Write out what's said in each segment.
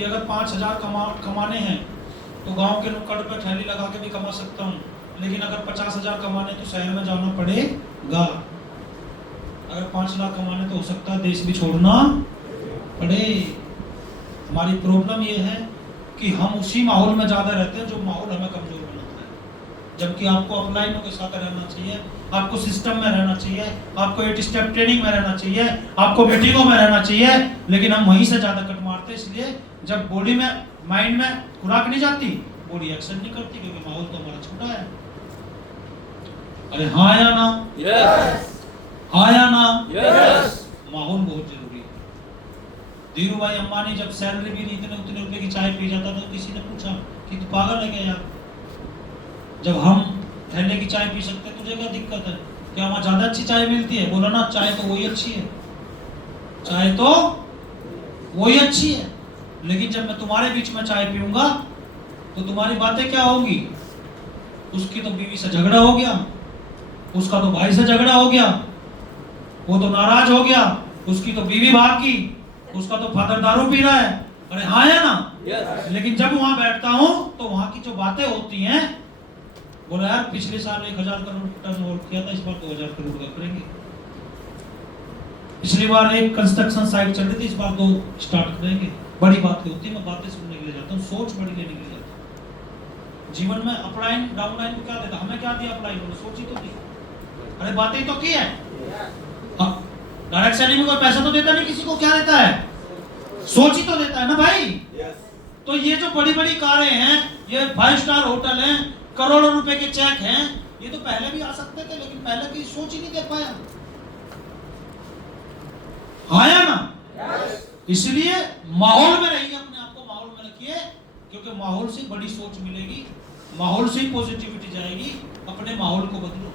कि अगर 5,000 कमाने हैं तो गांव के नुक्कड़ पे थैली लगा के भी कमा सकता हूँ, लेकिन अगर 50,000 कमाने तो शहर में जाना पड़ेगा। अगर 5 लाख कमाने तो हो सकता है देश भी छोड़ना पड़े। हमारी प्रॉब्लम ये है कि हम उसी माहौल में ज़्यादा रहते हैं जो माहौल हमें कमज़ोर बनाता है, जबकि आपको अपलाइनों के साथ रहना चाहिए, आपको सिस्टम में रहना चाहिए, आपको 8 स्टेप ट्रेनिंग में रहना चाहिए, आपको मीटिंगों में रहना चाहिए, लेकिन हम वहीं से ज़्यादा कट मारते हैं। इसलिए जब बॉडी में, माइंड में खुराक नहीं जाती, बॉडी एक्शन नहीं करती, क्योंकि माहौल तो हमारा छोटा है। अरे हाँ या ना? यस। हाँ या ना? यस। माहौल बहुत जरूरी है। धीरू भाई अंबानी जब सैलरी भी नहीं इतने उतने रुपए की चाय पी जाता तो किसी ने पूछा कि तू पागल है क्या यार, जब हम थैले की चाय पी सकते तुझे क्या दिक्कत है, क्या वहाँ ज्यादा अच्छी चाय मिलती है? बोला ना, चाय तो वही अच्छी है, चाय तो वही अच्छी है, लेकिन जब मैं तुम्हारे बीच में चाय पीऊंगा तो तुम्हारी बातें क्या होंगी? उसकी तो बीवी से झगड़ा हो गया, उसका तो भाई से झगड़ा हो गया, वो तो नाराज हो गया, उसकी तो बीवी भाग गई, उसका तो फादर दारू पी रहा है। अरे हाँ या ना? yes. लेकिन जब वहां बैठता हूं तो वहां की जो बातें होती हैं, बोला यार पिछले साल 1,000 करोड़ टर्नओवर किया था, इस बार 2,000 करोड़ का करेंगे। पिछली बार एक कंस्ट्रक्शन साइट चल रही थी, इस बार 2 स्टार्ट करेंगे। बड़ी बातें होती है, मैं बातें सुनने के लिए जाता हूँ, सोच बड़ी लेने के लिए जाता हूँ। जीवन में अपलाइन डाउनलाइन को क्या देता? हमें क्या दिया अपलाइन ने? सोची तो दी, अरे बातें तो की है। डायरेक्ट सैलरी में कोई पैसा तो देता नहीं किसी को, क्या देता है? सोची तो देता है ना भाई। तो ये जो बड़ी बड़ी कारें हैं, ये 5 स्टार होटल हैं, करोड़ों रुपए के चेक हैं, ये तो पहले भी आ सकते थे, लेकिन पहले की सोच ही नहीं दे पाया। आया ना? इसलिए माहौल में रहिए, अपने आप को माहौल में रखिए, क्योंकि माहौल से बड़ी सोच मिलेगी, माहौल से ही पॉजिटिविटी जाएगी। अपने माहौल को बदलो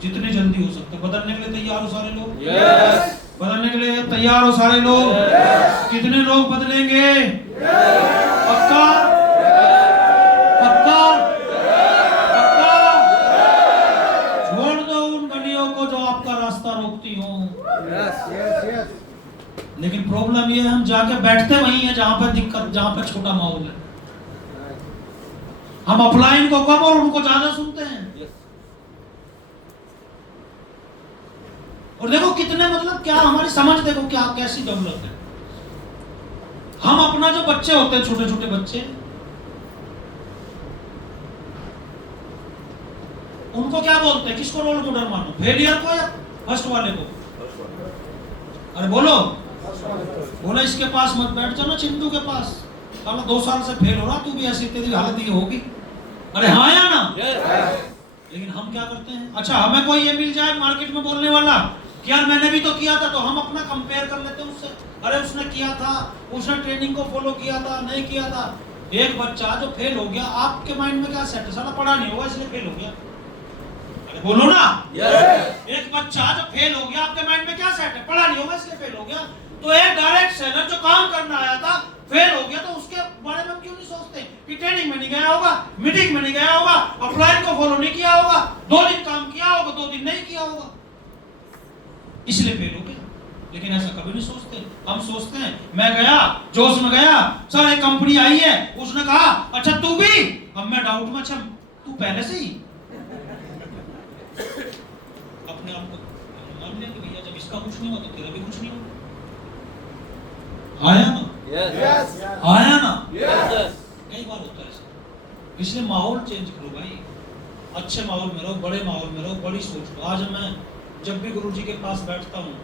जितने जल्दी हो सकते। बदलने के लिए तैयार हो सारे लोग? yes. बदलने के लिए तैयार हो सारे लोग? yes. कितने लोग बदलेंगे? yes. पक्का? पक्का? पक्का? छोड़ दो उन गलियों को जो आपका रास्ता रोकती हो। लेकिन प्रॉब्लम ये है, हम जाके बैठते वहीं है जहां पर दिक्कत, जहां पर छोटा माहौल है। हम अपलाइन को कम और उनको ज्यादा सुनते हैं। और देखो कितने, मतलब क्या हमारी समझ देखो क्या कैसी डेवलप है। हम अपना जो बच्चे होते हैं, छोटे छोटे बच्चे, उनको क्या बोलते हैं? किसको रोल मॉडल मानो? फेलियर को या फर्स्ट वाले को? अरे बोलो, बोला इसके पास मत बैठ जाना, चिंटू के पास, 2 साल से फेल हो रहा, तू भी ऐसी, तेरी हालत ये होगी। अरे हाँ या ना? लेकिन हम क्या करते हैं? अच्छा हमें कोई ये मिल जाए मार्केट में बोलने वाला कि यार मैंने भी तो किया था, तो हम अपना कंपेयर कर लेते हैं उससे। अरे उसने किया था, उसने ट्रेनिंग को फॉलो किया था, नहीं किया था। एक बच्चा जो फेल हो गया, आपके माइंड में क्या सेट है? साला पढ़ा नहीं होगा इसलिए फेल हो गया। अरे बोलो ना। एक बच्चा जो फेल हो गया, आपके माइंड में क्या सेट है? पढ़ा नहीं होगा इसलिए फेल हो गया। तो एक डायरेक्ट सेलर जो काम करना आया था, फेल हो गया, तो उसके बारे में क्यों नहीं सोचते कि ट्रेनिंग में नहीं गया होगा, मीटिंग में नहीं गया होगा, अपलाइन को फॉलो नहीं किया होगा, 2 दिन काम किया होगा, 2 दिन नहीं किया होगा, इसलिए फेल हो गया। लेकिन ऐसा कभी नहीं सोचते। हम सोचते हैं मैं गया, जोश में गया, सर एक कंपनी आई है, उसने कहा अच्छा तू भी, अब मैं डाउट में, अच्छा तू पहले से ही अपने आप को मान ले कि भैया जब इसका कुछ नहीं हुआ तो तेरा भी कुछ नहीं होगा। आया ना? yes. आया ना? yes. कई बार होता है ऐसा। इसलिए माहौल चेंज करो भाई, अच्छे माहौल में रहो, बड़े माहौल में रहो, बड़ी सोच लो। आज मैं जब भी गुरुजी के पास बैठता हूँ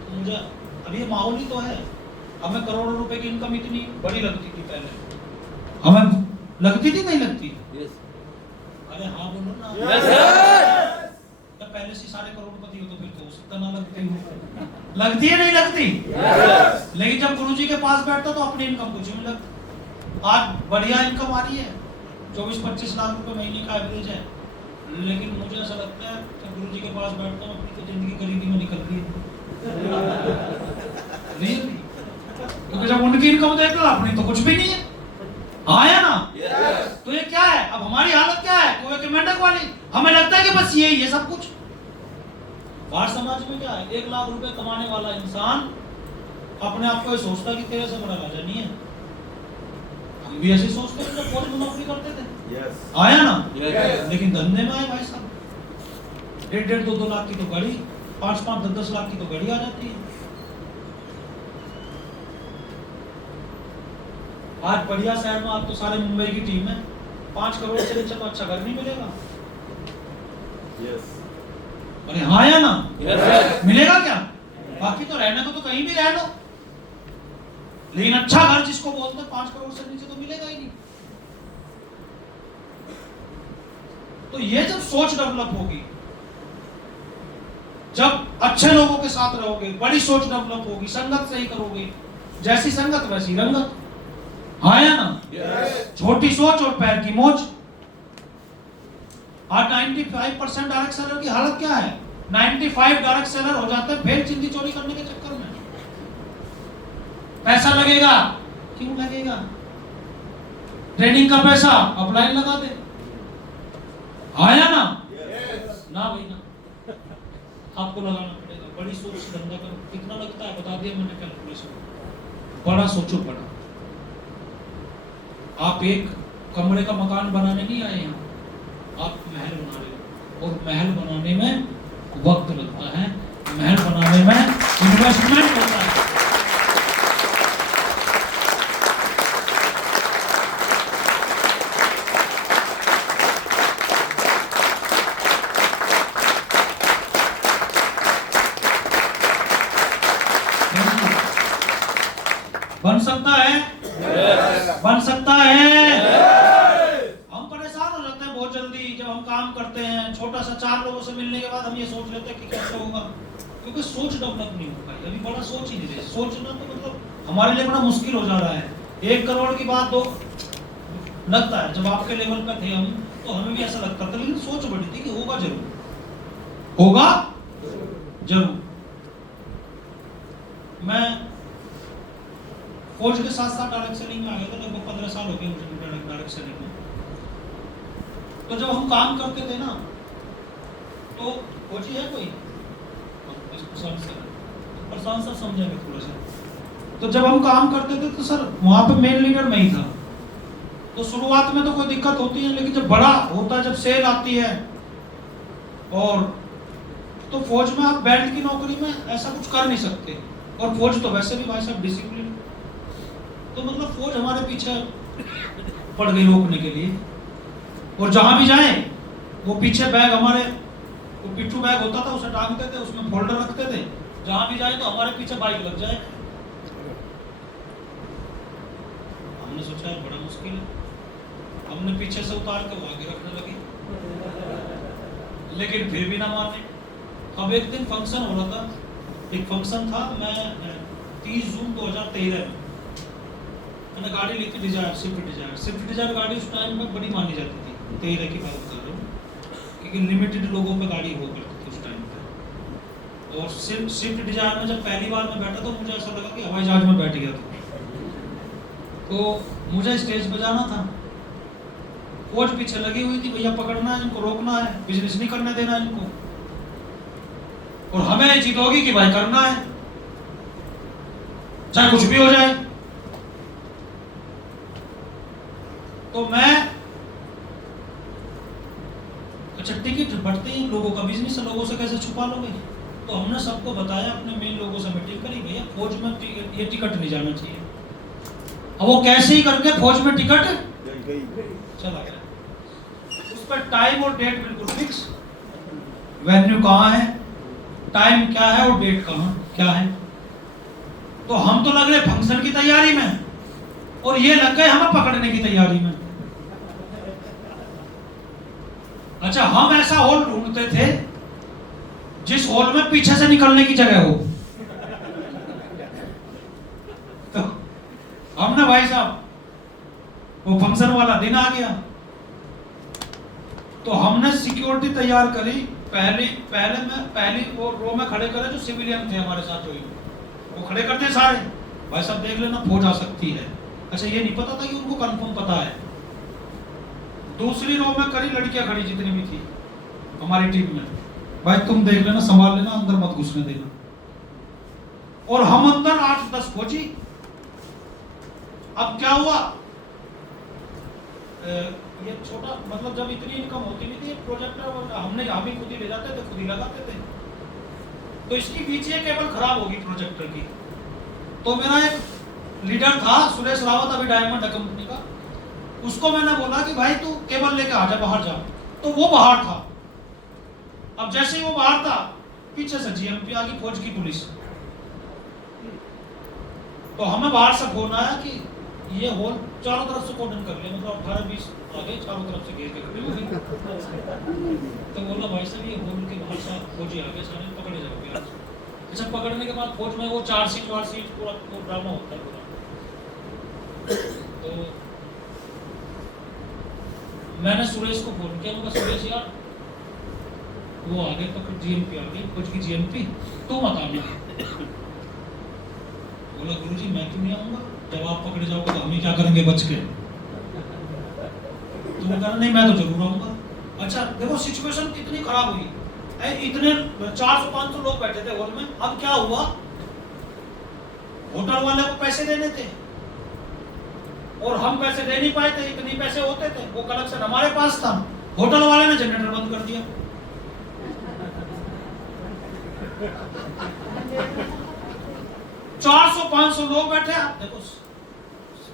तो मुझे, अब ये माहौल ही तो है, हमें करोड़ों रुपए की इनकम इतनी बड़ी लगती थी पहले, हमें लगती थी नहीं लगती? yes. अरे हाँ बोलो ना। yes. पहले से सारे करोड़पति हो तो फिर तो हो सकता ना लगती हो, लगती है नहीं लगती? yes. लेकिन जब गुरुजी के पास बैठता तो अपनी इनकम कुछ नहीं लगती। आज बढ़िया इनकम आ रही है, 24-25 लाख रुपए महीने का एवरेज है, लेकिन मुझे ऐसा लगता है कि गुरुजी के पास बैठता हूँ अपनी तो जिंदगी गरीबी में निकल रही है। क्योंकि जब उनकी इनकम देख लो, अपनी तो कुछ भी नहीं है। आया ना? yes. तो ये क्या है? अब हमारी हालत क्या है? कोई मेंढक वाली, हमें लगता है कि बस यही है सब कुछ। बाहर समाज में क्या है? 1 लाख रुपए कमाने वाला इंसान अपने आप को सोचता कि तेरे से बड़ा राजा नहीं है। हम भी ऐसे सोचते थे जब फौज में नौकरी करते थे। Yes. आया ना? Yes. लेकिन धंधे में आए भाई साहब, 1.5 2 लाख की तो गाड़ी, 5 10 लाख की तो गाड़ी आ जाती है। आज बढ़िया शहर में आप तो सारे मुंबई की टीम है, 5 करोड़ से नीचे तो अच्छा घर नहीं मिलेगा। Yes. अरे हाँ या ना? Yes, sir. मिलेगा क्या? बाकी तो रहने को तो कहीं भी रह लो, लेकिन अच्छा घर जिसको बोलते हैं 5 करोड़ से नीचे तो मिलेगा ही नहीं। तो ये जब सोच डेवलप होगी, जब अच्छे लोगों के साथ रहोगे, बड़ी सोच डेवलप होगी, संगत सही करोगे, जैसी संगत वैसी रंगत। हाँ या ना? Yes. छोटी सोच और पैर की मोच। आज 95% डायरेक्ट सेलर की हालत क्या है? 95 डायरेक्ट सेलर हो जाते हैं फेल चिंदी चोरी करने के चक्कर में। पैसा लगेगा, क्यों लगेगा? ट्रेनिंग का पैसा अपलाइन लगा दे। आया ना? Yes. ना भाई ना, आपको लगाना पड़ेगा। बड़ी सोच से धंधा करो। कितना लगता है बता दिया मैंने कैलकुलेशन। बड़ा सोचो, बड़ा। आप एक कमरे का मकान बनाने नहीं आए यहाँ, आप महल बना रहे हो, और महल बनाने में वक्त लगता है, महल बनाने में इन्वेस्टमेंट होता है। बन सकता है? Yes. बन सकता है? Yes. हम परेशान हो जाते हैं बहुत जल्दी जब हम काम करते हैं। छोटा सा 4 लोगों से मिलने के बाद हम ये सोच लेते हैं कि कैसे होगा, क्योंकि सोच डेवलप नहीं हो पाई। अभी बड़ा सोच ही नहीं रहे। सोचना तो मतलब हमारे लिए बड़ा मुश्किल हो जा रहा है। 1 करोड़ की बात तो लगता है, जब आपके लेवल पे थे हम तो हमें भी ऐसा लगता था, लेकिन सोच बड़ी थी कि होगा जरूर, होगा जरूर। मैं फौज के साथ साथ डायरेक्ट सेलिंग में आ गया था, लगभग 15 साल हो गए मुझे डायरेक्ट सेलिंग में। तो जब हम काम करते थे ना, तो फौजी है कोई प्रशांत सर समझेंगे थोड़ा सा। तो जब हम काम करते थे तो सर वहां पे मेन लीडर मैं ही था। तो शुरुआत में तो कोई दिक्कत होती है, लेकिन जब बड़ा होता है, जब सेल आती है, और तो फौज में आप बेल्ट की नौकरी में ऐसा कुछ कर नहीं सकते। और फौज तो वैसे भी भाई साहब डिसिप्लिन, तो मतलब फौज हमारे पीछे पड़ गई रोकने के लिए। और जहां भी जाए वो पीछे बैग हमारे, वो पिट्ठू बैग होता था, उसे टांगते थे, उसमें फोल्डर रखते थे। जहां भी जाए तो हमारे पीछे बाइक लग जाए। हमने सोचा है बड़ा मुश्किल है, हमने पीछे से उतार के आगे रखने लगे, लेकिन फिर भी ना माने। अब एक दिन फंक्शन हो रहा था, एक फंक्शन था, मैं 30 जून 2013 में मैंने गाड़ी ली थी Dzire, Swift Dzire. Swift Dzire गाड़ी उस टाइम में बड़ी मानी जाती थी, 13 की बात कर रहा हूँ, क्योंकि लिमिटेड लोगों पे गाड़ी हुआ करती थी उस टाइम पे। और स्विफ्ट डिजायर में जब पहली बार मैं बैठा तो मुझे ऐसा लगा कि हवाई जहाज में बैठ गया था। तो मुझे स्टेज पे जाना था, फौज पीछे लगी हुई थी, भैया पकड़ना है इनको, रोकना है, बिजनेस नहीं करने देना इनको, और हमें ये जीत होगी कि भाई करना है, चाहे कुछ भी हो जाए। तो मैं, अच्छा टिकट बढ़ते ही लोगों का बिजनेस है, लोगों से कैसे छुपा लोगे? तो हमने सबको बताया, अपने मेन लोगों से मीटिंग करी, भैया फौज में ये टिकट नहीं जाना चाहिए। अब वो कैसे ही करके फौज में टिकट चला गया। उस पर टाइम और डेट बिल्कुल फिक्स, वेन्यू कहाँ है, टाइम क्या है और डेट कहाँ क्या है। तो हम तो लग रहे फंक्शन की तैयारी में, और ये लग गए हमें पकड़ने की तैयारी में। अच्छा, हम ऐसा हॉल ढूंढते थे जिस हॉल में पीछे से निकलने की जगह हो। तो हमने भाई साहब, वो फंक्शन वाला दिन आ गया, तो हमने सिक्योरिटी तैयार करी। पहली वो रो में खड़े करे जो सिविलियन थे हमारे साथ, वो खड़े करते सारे, भाई साहब देख लेना फौज आ सकती है। अच्छा, ये नहीं पता था कि उनको कंफर्म पता है। दूसरी रो में करी लड़कियां खड़ी जितनी भी थी हमारी टीम में, भाई तुम देख लेना, संभाल लेना, अंदर मत घुसने देना। और हम अंदर 8-10 फौजी। अब क्या हुआ, ये छोटा मतलब जब इतनी इनकम होती नहीं थी प्रोजेक्टर हमने यहाँ भी खुद ही ले जाते थे, खुद ही लगाते थे। तो इसकी बीच ये केबल खराब होगी प्रोजेक्टर की। तो मेरा एक लीडर था सुरेश रावत, अभी डायमंड है कंपनी का, उसको मैंने बोला कि भाई तू केबल लेके आ जा, बाहर जा। तो वो बाहर था। अब जैसे ही वो बाहर था पीछे से जीएमपी आ गई, फौज की पुलिस। तो हमें बाहर से फोन आया कि ये होल चारों तरफ से कोर्डन कर लिया, मतलब 18-20 आ गए, चारों तरफ से घेर के खड़े हो गए। तो बोला भाई साहब ये होल के बाहर से फौजी आ गए, सारे पकड़े जाओगे आज। अच्छा, पकड़ने के बाद फौज में वो 4 सीट पूरा ड्रामा होता है पूरा। तो मैंने सुरेश को फोन किया, मैं सुरेश यार वो आ गए, पकड़ जीएमपी आ गई, फौज की जीएमपी, तू मत आना। बोला गुरुजी मैं क्यों नहीं आऊंगा, जब आप पकड़े जाओगे तो हम ही क्या करेंगे बच के। तो वो कहा नहीं मैं तो जरूर आऊंगा। अच्छा देखो सिचुएशन कितनी खराब हुई, इतने 400-500 लोग बैठे थे हॉल में। अब क्या हुआ, होटल वाले को पैसे देने थे और हम पैसे दे नहीं पाए थे, इतने पैसे होते थे, वो कलेक्शन हमारे पास था। होटल वाले ने जनरेटर बंद कर दिया। 400-500 लोग बैठे। आप देखो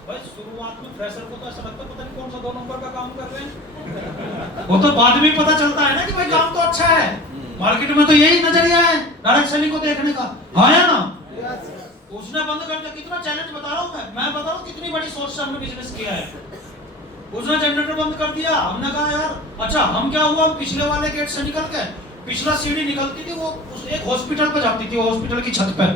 भाई शुरुआत में फ्रेशर को तो ऐसा लगता है पता नहीं कौन सा 2 नंबर का काम कर रहे हैं। वो तो बाद में पता चलता है ना कि भाई काम तो अच्छा है। मार्केट में तो यही नजरिया है डायरेक्ट सेलिंग को देखने का, हाँ या ना। उसने बंद कर दिया। कितना चैलेंज बता रहा हूँ मैं बता रहा हूँ कितनी बड़ी सोच से हमने बिजनेस किया है। उसने जनरेटर बंद कर दिया। हमने कहा यार अच्छा हम क्या हुआ, पिछले वाले गेट से निकल के पिछला सीढ़ी निकलती थी, वो एक हॉस्पिटल पे जाती थी, हॉस्पिटल की छत पे।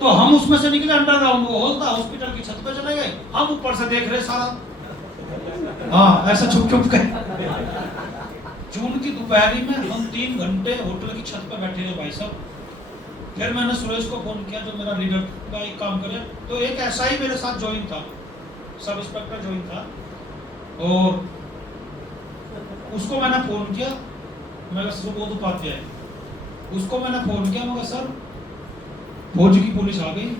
तो हम उसमें से निकले, अंडरग्राउंड वो हॉल था, हॉस्पिटल की छत पे चले गए। हम ऊपर से देख रहे सारा, हाँ ऐसा छुप छुप के। जून की दोपहरी में हम 3 घंटे होटल की छत पे बैठे हैं भाई साहब। फिर मैंने सुरेश को फोन किया जो मेरा लीडर का एक काम करे। तो एक ऐसा ही मेरे साथ ज्वाइन था, सब इंस्पेक्टर ज्वाइन था, और उसको मैंने फोन किया। मैं सुबोध उपाध्याय, उसको मैंने फोन किया, मगर सर फौज की पुलिस आ गई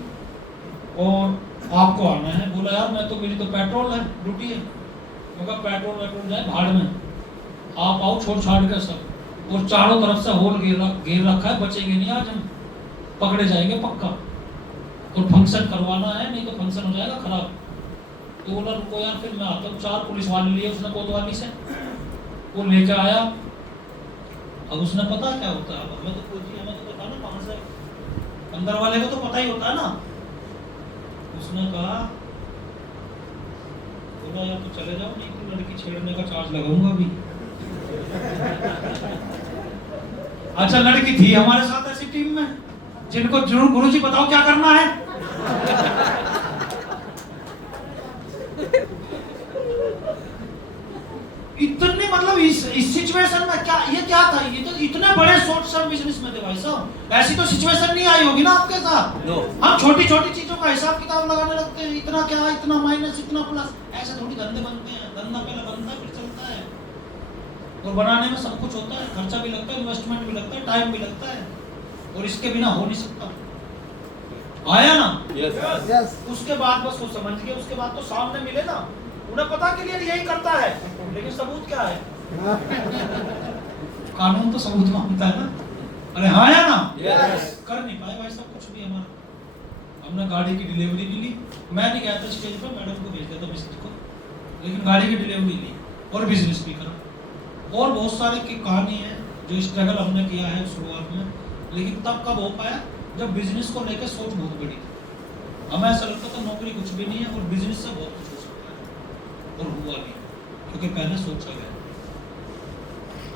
और आपको आना है। बोला यार मैं तो, मेरी तो पेट्रोल है ड्यूटी है। मगर पेट्रोल जाए भाड़ में, आप आओ छोड़ छाड़ कर सब। और चारों तरफ से होल घेर रखा है, बचेंगे नहीं आज हम, पकड़े जाएंगे पक्का। तो फंक्शन करवाना है, नहीं तो फंक्शन हो जाएगा खराब। तो बोला रुको यार फिर मैं आता हूँ। 4 पुलिस वाले लिए उसने कोतवाली से, वो लेके आया। अब उसने पता क्या होता है, हमें तो फौजी, हमें तो पता ना कहाँ से, अंदर वाले को तो पता ही होता है ना। उसने कहा बोला यार तो चले जाओ, नहीं तो लड़की छेड़ने का चार्ज लगाऊंगा अभी। अच्छा लड़की थी हमारे साथ ऐसी टीम में जिनको जरूर गुरुजी बताओ क्या करना है। इतने मतलब इस सिचुएशन में क्या था, ये तो इतने बड़े शॉर्ट टर्म बिजनेस में थे भाई साहब। ऐसी तो सिचुएशन नहीं आई होगी ना आपके साथ। हम छोटी छोटी चीजों का हिसाब किताब लगाने लगते हैं, इतना क्या, इतना माइनस, इतना प्लस। ऐसे थोड़ी धंधे बनते हैं। धंधा पहले बनता है फिर चलता है, और बनाने में सब कुछ होता है, खर्चा भी लगता है, इन्वेस्टमेंट भी लगता है, टाइम भी लगता है, और इसके बिना हो नहीं सकता। आया ना। Yes. उसके बाद बस वो समझ गए। उसके बाद तो सामने मिले ना, उन्हें पता क्लियर यही करता है, लेकिन सबूत क्या है। कानून तो सबूत मांगता है ना। अरे हाँ या ना। Yes. कर नहीं पाए भाई सब कुछ भी हमारा। हमने गाड़ी की डिलीवरी भी ली। मैं नहीं गया था स्टेज पर, मैडम को भेज दिया था बिजनेस को, लेकिन गाड़ी की डिलीवरी ली और बिजनेस भी करा। और बहुत सारे की कहानी है जो स्ट्रगल हमने किया है शुरुआत में, लेकिन तब कब हो पाया जब बिजनेस को लेकर सोच बहुत बड़ी थी। हमें ऐसा लगता था नौकरी कुछ भी नहीं है और बिजनेस से बहुत कुछ हो सकता है, और हुआ भी, क्योंकि पहले सोचा गया।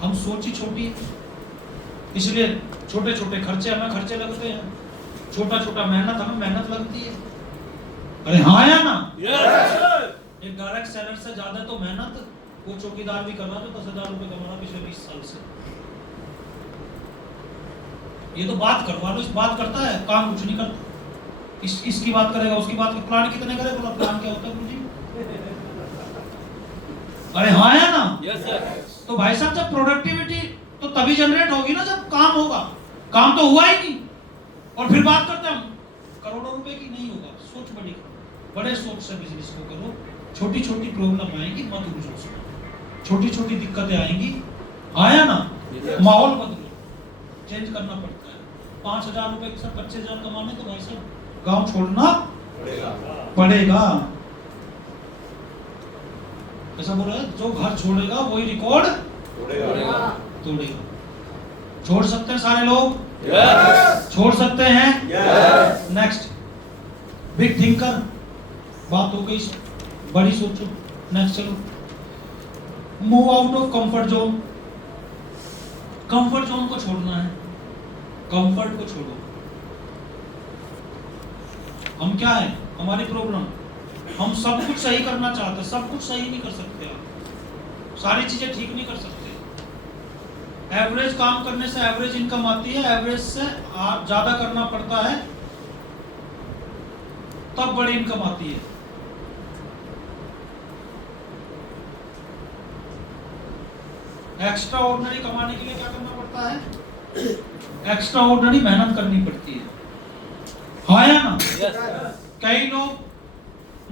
हम सोच ही छोटी है, इसलिए छोटे छोटे खर्चे हमें खर्चे लगते हैं, छोटा छोटा मेहनत हमें मेहनत लगती है। अरे हाँ या ना। एक डायरेक्ट सैलरी से ज्यादा तो मेहनत वो चौकीदार भी कर रहा था, 10,000 रुपए कमा रहा पिछले 20 साल से। ये तो बात करवा लो, इस बात करता है, काम कुछ नहीं करता। इसकी बात करेगा, उसकी बात, प्लान कितने करेगा, बोला प्लान क्या होता है गुरुजी। अरे हाँ या ना। Yes, sir. तो भाई साहब जब प्रोडक्टिविटी तो तभी जनरेट होगी ना जब काम होगा। काम तो हुआ ही नहीं, और फिर बात करते हम करोड़ों रुपए की, नहीं होगा। सोच बड़ी, बड़े सोच से बिजनेस को करो, छोटी छोटी प्रॉब्लम आएगी, मत घुसो उसमें। छोटी छोटी दिक्कतें आएंगी, आया ना, माहौल बदलो, चेंज करना पड़ता है। 5,000 रुपए के साथ 25,000 कमाने तो भाई साहब गांव छोड़ना पड़ेगा। ऐसा बोल रहा है, जो घर छोड़ेगा वही रिकॉर्ड तोड़ेगा। छोड़ सकते हैं सारे लोग? Yes. छोड़ सकते हैं? Yes. नेक्स्ट, बिग थिंकर, बात हो गई, बड़ी सोचो। नेक्स्ट चलो, move out of comfort zone. Comfort zone को छोड़ना है, कंफर्ट को छोड़ो। हम क्या है, हमारी प्रॉब्लम, हम सब कुछ सही करना चाहते हैं, सब कुछ सही नहीं कर सकते आप, सारी चीजें ठीक नहीं कर सकते। एवरेज काम करने से एवरेज इनकम आती है, एवरेज से ज्यादा करना पड़ता है तब बड़ी इनकम आती है। एक्स्ट्रा ऑर्डिनरी कमाने के लिए क्या करना पड़ता है? एक्स्ट्रा ऑर्डिनरी मेहनत करनी पड़ती है, हाँ या ना? Yes. कई लोग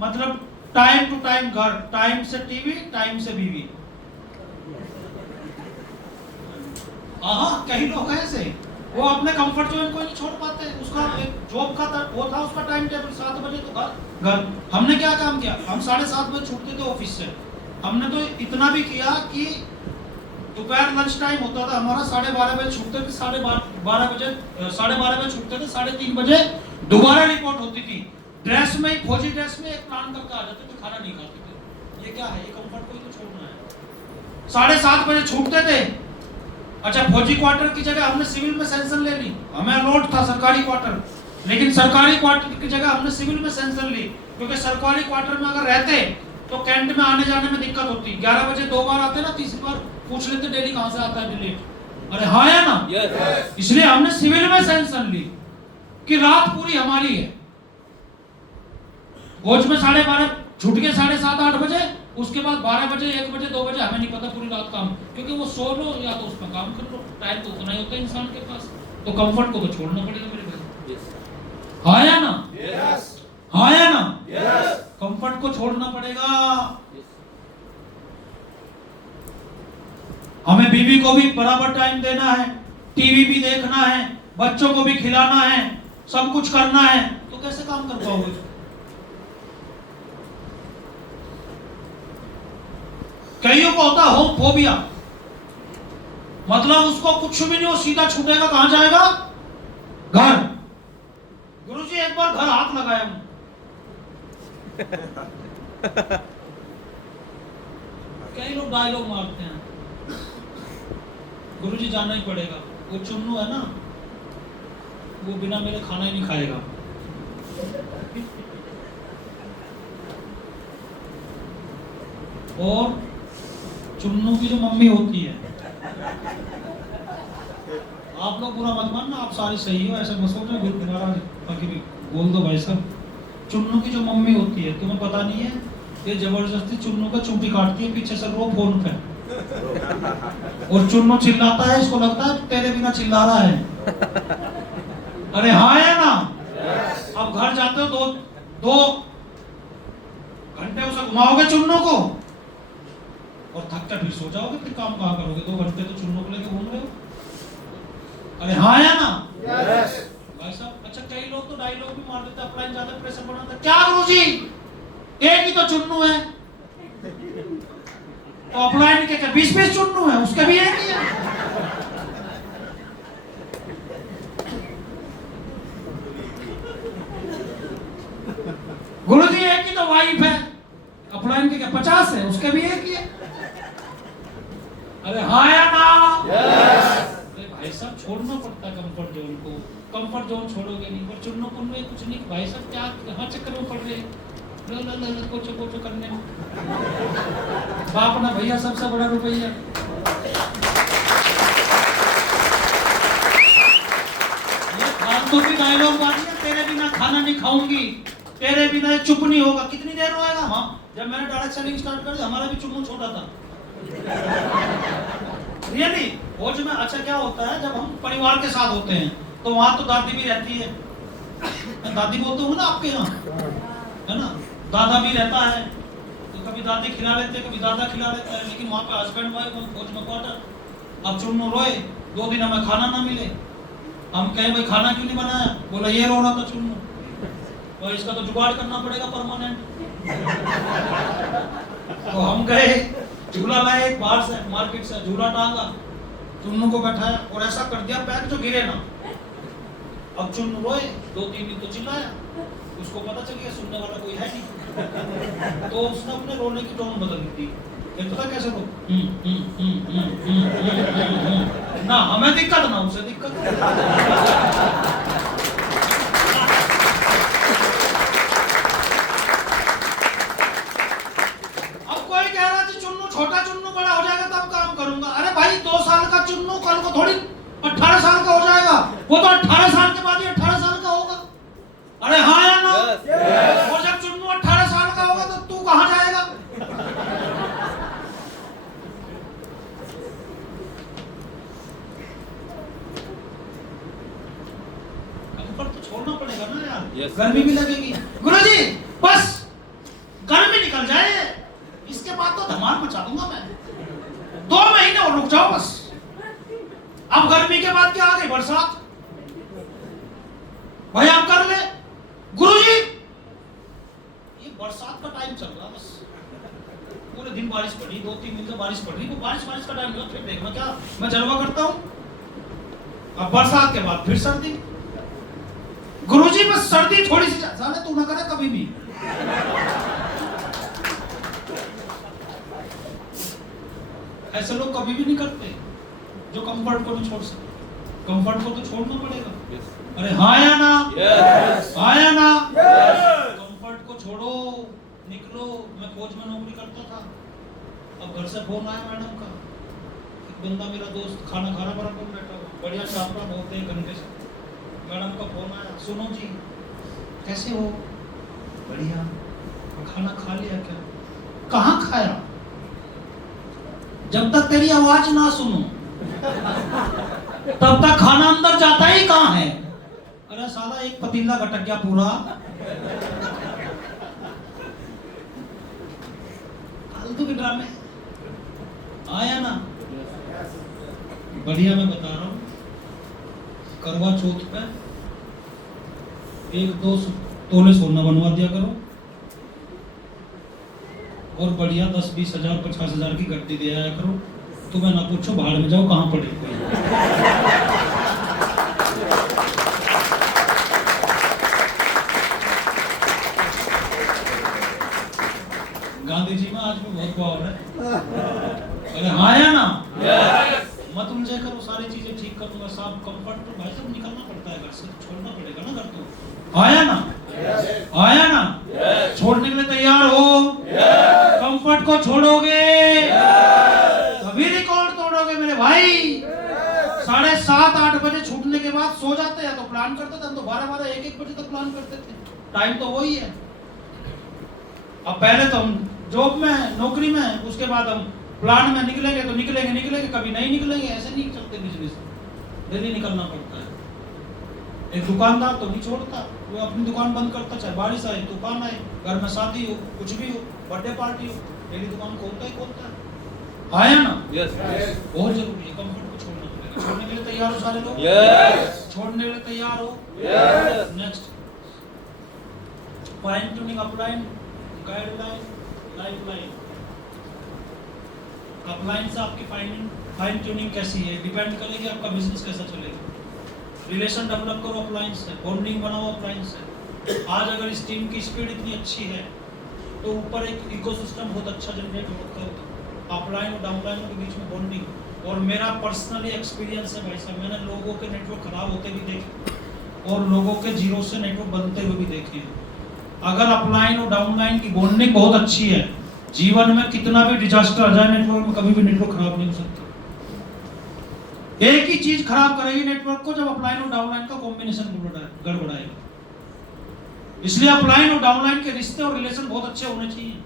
मतलब टाइम टू टाइम घर, टाइम से टीवी, टाइम से बीवी। हाँ, कई लोग ऐसे, वो अपने कंफर्ट जोन को नहीं छोड़ पाते। उसका एक जॉब का वो था, उसका टाइम टेबल 7 बजे तो घर। हमने क्या काम किया, हम 7:30 बजे छूटते थे ऑफिस से। हमने तो इतना भी किया कि दोपहर लंच टाइम होता था हमारा, 12:30 बजे छूटते थे, 12:30 बजे छूटते थे, 3:30 बजे दोबारा रिपोर्ट होती थी। ड्रेस में, फौजी ड्रेस में एक प्लान करके आ जाते थे, खाना नहीं खाते थे। ये क्या है, ये कंफर्ट को ही तो छोड़ना है। 7:30 बजे छूटते थे। अच्छा, फौजी क्वार्टर की जगह हमने सिविल में सेंशन ले ली, हमें अलॉट था सरकारी क्वार्टर, लेकिन सरकारी क्वार्टर की जगह हमने सिविल में सेंशन ली, क्योंकि सरकारी क्वार्टर में अगर रहते तो कैंट में आने जाने में दिक्कत होती। 11 बजे 2 बार आते ना, तीसरी बार पूछ लेते डेली कहां से आता है डिलीट। अरे हाँ या ना? Yes. इसलिए हमने सिविल में सेंशन ली कि रात पूरी हमारी है। फौज में 12:30 छूट के 7:30-8 बजे, उसके बाद 12 बजे 1 बजे 2 बजे हमें नहीं पता, पूरी रात काम, क्योंकि वो सो लो या तो उसमें काम कर लो, टाइम तो उतना ही होता है इंसान के पास। तो कंफर्ट को तो छोड़ना पड़ेगा मेरे भाई, Yes. हाँ या ना? Yes. हाँ या ना? Yes. कंफर्ट को छोड़ना पड़ेगा। Yes. हमें बीवी को भी बराबर टाइम देना है, टीवी भी देखना है, बच्चों को भी खिलाना है, सब कुछ करना है, तो कैसे काम कर पाओगे? कईयों को होता है होम फोबिया, मतलब उसको कुछ भी नहीं, वो सीधा छूटेगा, कहां जाएगा? घर। गुरुजी एक बार घर हाथ लगाया हूं, कई लोग डायलॉग मारते हैं, गुरुजी जाना ही पड़ेगा, वो चुन्नू है ना, वो बिना मेरे खाना ही नहीं खाएगा। और चुन्नू की जो मम्मी होती है, आप लोग बुरा मत मानना, आप सारी सही हो, ऐसे मत सोचो, तुम्हारा बाकी भी बोल दो भाई साहब। चुन्नू की जो मम्मी होती है, तुम्हें पता नहीं है, ये जबरदस्ती चुन्नू का चूंटी काटती है पीछे से, रो फोन पे, और चुन्नू चिल्लाता है, इसको लगता है तेरे बिना चिल्ला रहा है। अरे हाँ है ना? अब घर जाते हो, 2 घंटे उसे घुमाओगे चुन्नू को, और थक कर फिर सो जाओगे, फिर काम कहाँ करोगे? 2 घंटे तो चुन्नू को लेके घूम रहे हो। अरे हाँ या ना? Yes. भाई साहब, अच्छा कई लोग तो डायलॉग भी मार देते, अपलाइन ज्यादा प्रेशर बनाते, क्या गुरुजी एक ही तो चुन्नू है, तो अपलाइन के क्या 20-20 चुन्नू है, उसके भी एक ही है। गुरुजी एक ही तो वाइफ है, अपलाइन के क्या 50 है, उसके भी एक ही है। अरे हाँ या ना? Yes. अरे भाई साहब, छोड़ना पड़ता है कंफर्ट जोन को। कंफर्ट जोन छोड़ोगे नहीं, पर चुन्नू पुन्नू कुछ नहीं, भाई साहब क्या कहाँ चक्कर में पड़ रहे हैं, कोचो कोचो करने में। बाप ना भैया सबसे बड़ा रुपया। ये फालतू की डायलॉग मारी है, तेरे बिना खाना नहीं खाऊंगी, तेरे बिना चुप नहीं होगा। कितनी देर रोएगा? हाँ, जब मैंने डायरेक्ट सेलिंग स्टार्ट कर दिया, हमारा भी चुन्नू छोटा था। रियली फौज में अच्छा क्या होता है, जब हम परिवार के साथ होते हैं तो वहां तो दादी भी रहती है, दादी बोलते हो ना आपके यहाँ, है ना, दादा भी रहता है, तो तो कभी दादी खिला लेते कभी दादा खिला लेता है, लेकिन वहाँ पे हस्बैंड वाइफ फौज में क्वार्टर। अब चुन्नू रोए, 2 दिन हमें खाना ना मिले, हम कहे भाई खाना क्यों नहीं बनाया, बोला ये रो रहा था चुन्नू, तो इसका तो जुगाड़ करना पड़ेगा परमानेंट। तो हम गए झूला लाए बाहर से मार्केट से, झूला टांगा, चुन्नू को बैठाया और ऐसा कर दिया पैर जो गिरे ना। अब चुन्नू रोए, 2-3 दिन तो चिल्लाया, उसको पता चल गया सुनने वाला कोई है नहीं, तो उसने अपने रोने की टोन बदल दी। एक पता कैसे रो, ना हमें दिक्कत ना उसे दिक्कत। अब कोई कह रहा है चुन्नू छोटा चुन्नू बड़ा हो जाएगा तब काम करूंगा। अरे भाई 2 साल का चुन्नू कल को थोड़ी 18 साल का हो जाएगा, वो तो 18 साल के बाद ही 18 साल का होगा। अरे हाँ या ना? और जब चुन्नू 18 साल का होगा तो तू कहां जाएगा? कंफर्ट तो छोड़ना पड़ेगा ना यार। Yes. गर्मी भी लगेगी। गुरुजी बस गर्मी निकल जाए, इसके बाद तो धमाल मचा दूंगा मैं। 2 महीने और रुक जाओ बस। अब गर्मी के बाद क्या आ गई, बरसात। भाई आप कर ले गुरुजी, ये बरसात का टाइम चल रहा बस, पूरे दिन बारिश पड़ी, 2-3 दिन से बारिश पड़ रही, वो बारिश का टाइम हुआ, फिर देखना क्या मैं जलवा करता हूँ। अब बरसात के बाद फिर सर्दी। गुरुजी बस सर्दी थोड़ी सी साले तू ना करे कभी भी। ऐसे लोग कभी भी नहीं करते जो कंफर्ट को नहीं छोड़ सकते। कंफर्ट को तो छोड़ना पड़ेगा। अरे हाँ या ना? हाँ या ना? कंफर्ट को छोड़ो, निकलो। मैं फौज में नौकरी करता था, अब घर से फोन आया मैडम का, एक बंदा मेरा दोस्त खाना खा रहा बराबर बैठा हुआ, बढ़िया चाप रहा बहुत 1 घंटे से। मैडम का फोन आया, सुनो जी कैसे हो? बढ़िया। खाना खा लिया क्या? कहाँ खाया? जब तक तेरी आवाज ना सुनो तब तक खाना अंदर जाता ही कहाँ है? अरे साला एक पतीला घटक गया पूरा। फालतू के ड्रामे आया ना? बढ़िया मैं बता रहा हूँ, करवा चौथ पे 1-2 तोले सोना बनवा दिया करो और बढ़िया 10-20 हजार 50 हजार की गड्डी दे आया करो। तुम्हें ना पूछो बाहर में जाओ कहाँ पड़े कोई। गांधी जी में आज भी बहुत पावर है। अरे हाँ या ना? मत उलझे करो, सारी चीजें ठीक कर दूंगा। सब कंफर्ट तो भाई सब निकलना पड़ता है घर से, छोड़ना पड़ेगा ना घर को। आया ना? आया ना? छोड़ने के लिए तैयार हो? कंफर्ट को छोड़ोगे तभी रिकॉर्ड तोड़ोगे मेरे भाई। 7:30-8 बजे छूटने के बाद सो जाते हैं तो प्लान करते थे हम तो 12-12 1-1 बजे तक प्लान करते थे। टाइम तो वही है। अब पहले तो हम जॉब में नौकरी में, उसके बाद हम प्लान में निकलेंगे तो निकलेंगे, कभी नहीं निकलेंगे, ऐसे नहीं चलते बिजनेस। डेली निकलना पड़ता है। एक दुकानदार तो नहीं छोड़ता, वो अपनी दुकान बंद करता, चाहे बारिश आए तूफान आए, घर में शादी हो, कुछ भी हो, बर्थडे पार्टी हो, डेली दुकान खोलता है। आया ना? बहुत जरूरी है, कंफर्ट को छोड़ना पड़ेगा। छोड़ने के लिए तैयार हो सारे लोग? छोड़ने के लिए तैयार हो? Next fine tuning, upline, guideline, lifeline. Upline से आपकी फाइन ट्यूनिंग कैसी है डिपेंड करेगी आपका बिजनेस कैसा चलेगा। रिलेशन डेवलप करो अपलाइन से, बॉन्डिंग बनाओ अपलाइन से। आज अगर इस टीम की स्पीड इतनी अच्छी है तो ऊपर एक इकोसिस्टम बहुत अच्छा जनरेट होता है अपलाइन और डाउनलाइन के बीच में बॉन्डिंग। और मेरा पर्सनली एक्सपीरियंस है भाई साहब, मैंने लोगों के नेटवर्क खराब होते भी देखे और लोगों के जीरो से नेटवर्क बनते हुए भी देखे हैं। अगर अपलाइन और डाउनलाइन की बॉन्डिंग बहुत अच्छी है, जीवन में कितना भी डिजास्टर आ जाए नेटवर्क में, कभी भी नेटवर्क खराब नहीं हो सकता। एक ही चीज खराब करेगी नेटवर्क को, जब अपलाइन और डाउनलाइन का कॉम्बिनेशन गड़बड़ाएगा। इसलिए अपलाइन और डाउनलाइन के रिश्ते और रिलेशन बहुत अच्छे होने चाहिए।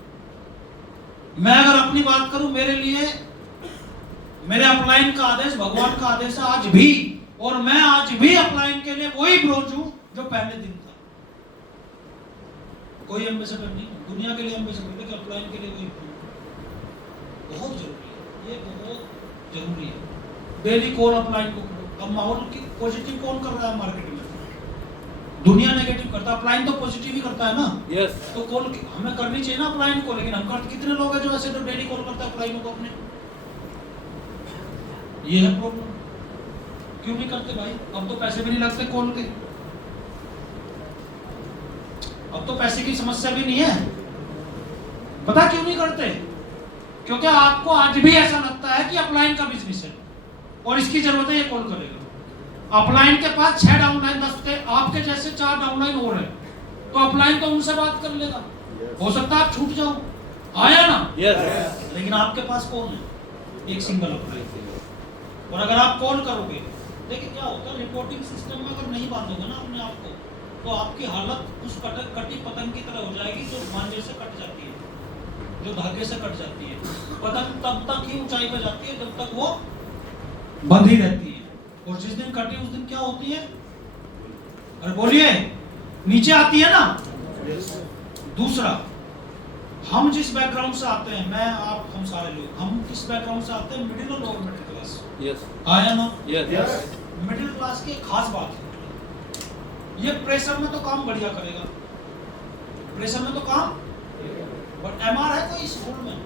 मैं अगर अपनी बात करूं, मेरे लिए मेरे अपलाइन का आदेश भगवान का आदेश है आज भी, और मैं आज भी अपलाइन के लिए वही ब्रोच हूं जो पहले दिन था। कोई एम्बेसडर नहीं हूं। दुनिया के लिए एम्बेसडर, लेकिन अपलाइन के लिए कोई बहुत जरूरी है, ये बहुत जरूरी है। डेली कॉल अपलाइन को करो। अब माहौल की पॉजिटिव कौन कर रहा है मार्केट में? दुनिया नेगेटिव करता है, अपलाइन तो पॉजिटिव ही करता है ना। Yes. तो कॉल हमें करनी चाहिए ना अपलाइन को, लेकिन हम करते कितने लोग हैं जो ऐसे तो डेली कॉल करता है अपलाइन को अपने? ये है प्रॉब्लम। क्यों नहीं करते भाई? अब तो पैसे भी नहीं लगते कॉल के, अब तो पैसे की समस्या भी नहीं है। पता क्यों नहीं करते? क्योंकि आपको आज भी ऐसा लगता है कि अपलाइन का बिजनेस है और इसकी जरूरत है, ये कॉल करेगा। अपलाइन के पास 6 डाउनलाइन 10 थे, आपके जैसे 4 डाउनलाइन और है, तो अपलाइन तो उनसे बात कर लेगा। हो सकता है आप छूट जाओ, आया ना? Yes. लेकिन आपके पास कौन है? एक सिंगल अपलाइन। और अगर आप कॉल करोगे, देखिए क्या होता है, रिपोर्टिंग सिस्टम में अगर नहीं बांधोगे ना अपने आप को, तो आपकी हालत उस कटी पतंग की तरह हो जाएगी जो मांझे से कट जाती है, जो धागे से कट जाती है। पतंग तब तक ही ऊंचाई पे जाती है जब तक वो बंधी रहती है, और जिस दिन कटी उस दिन क्या होती है? अरे बोलिए, नीचे आती है ना। दूसरा, हम जिस बैकग्राउंड से आते हैं, मैं आप हम सारे लोग, हम किस बैकग्राउंड से आते हैं? मिडिल और लोअर मिडिल क्लास। Yes. आया ना? Yes. मिडिल क्लास की एक खास बात है, ये प्रेशर में तो काम बढ़िया करेगा, प्रेशर में तो काम, बट एमआर है कोई स्कूल में?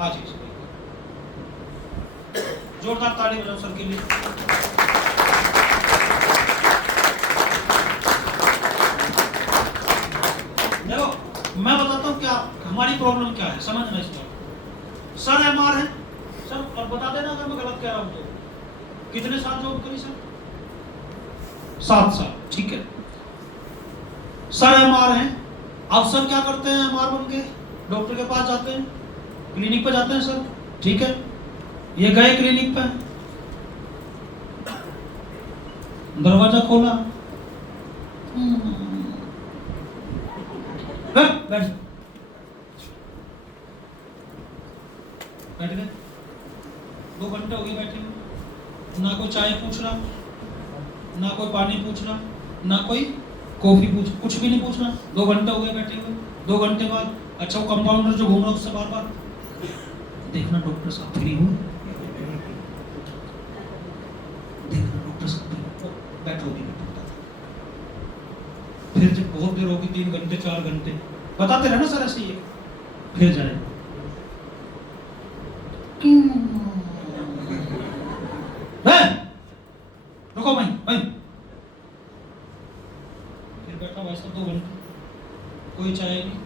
आज जोरदार ताली बजाओ सर के लिए। देखो मैं बताता हूँ क्या हमारी प्रॉब्लम क्या है, समझना इस बात। सर एमआर है सर, और बता देना अगर मैं गलत कह रहा हूँ तो। कितने साल जॉब करी सर? 7 साल, ठीक है। सर एमआर हैं, अब सर क्या करते हैं? एमआर बन के डॉक्टर के पास जाते हैं, क्लिनिक पे जाते हैं सर, ठीक है। ये गए क्लिनिक पे, दरवाजा खोला, बैठ गए। 2 घंटे हो गए बैठे, ना कोई चाय पूछ रहा, ना कोई पानी पूछ रहा, ना कोई कॉफी पूछ, कुछ भी नहीं पूछना। 2 घंटे हो गए बैठे हुए। 2 घंटे बाद अच्छा वो कंपाउंडर जो घूम रहा है उससे बार बार देखना डॉक्टर साहब फ्री हुए, देखना डॉक्टर साहब फ्री, बैठो नहीं बैठता। फिर जब बहुत देर होगी, 3 घंटे 4 घंटे बताते रहना सर ऐसे ही, फिर जाए रुको भाई भाई, फिर बैठा भाई साहब 2 घंटे, कोई चाय नहीं,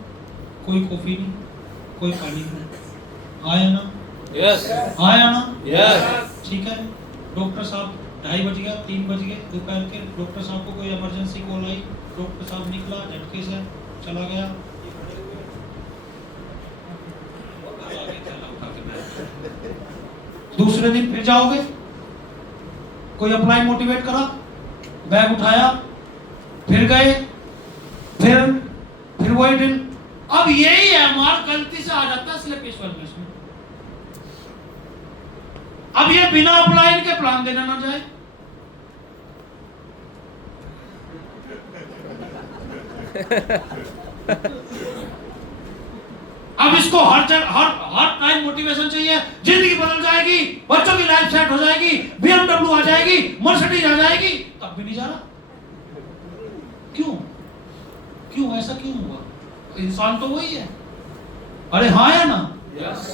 कोई कॉफी नहीं, कोई पानी नहीं। आया ना? Yes. आया ना? Yes. ठीक है। डॉक्टर साहब 2:30 बज गया, 3 बज गए दोपहर के, डॉक्टर साहब को कोई इमरजेंसी कॉल आई, डॉक्टर साहब निकला, झटके से चला गया। दूसरे दिन फिर जाओगे, कोई अप्लाई मोटिवेट करा, बैग उठाया, फिर गए, फिर वही दिन। अब यही है हमारा, गलती से आ जाता है स्लिप में। अब ये बिना अप्लाई के प्लान देना ना जाए, अब इसको हर टाइम मोटिवेशन चाहिए, जिंदगी बदल जाएगी, बच्चों की लाइफ सेट हो जाएगी, BMW आ जाएगी, मर्सिडीज आ जाएगी, तब भी नहीं जा रहा। क्यों ऐसा क्यों हुआ? इंसान तो वही है। अरे हाँ या ना? Yes.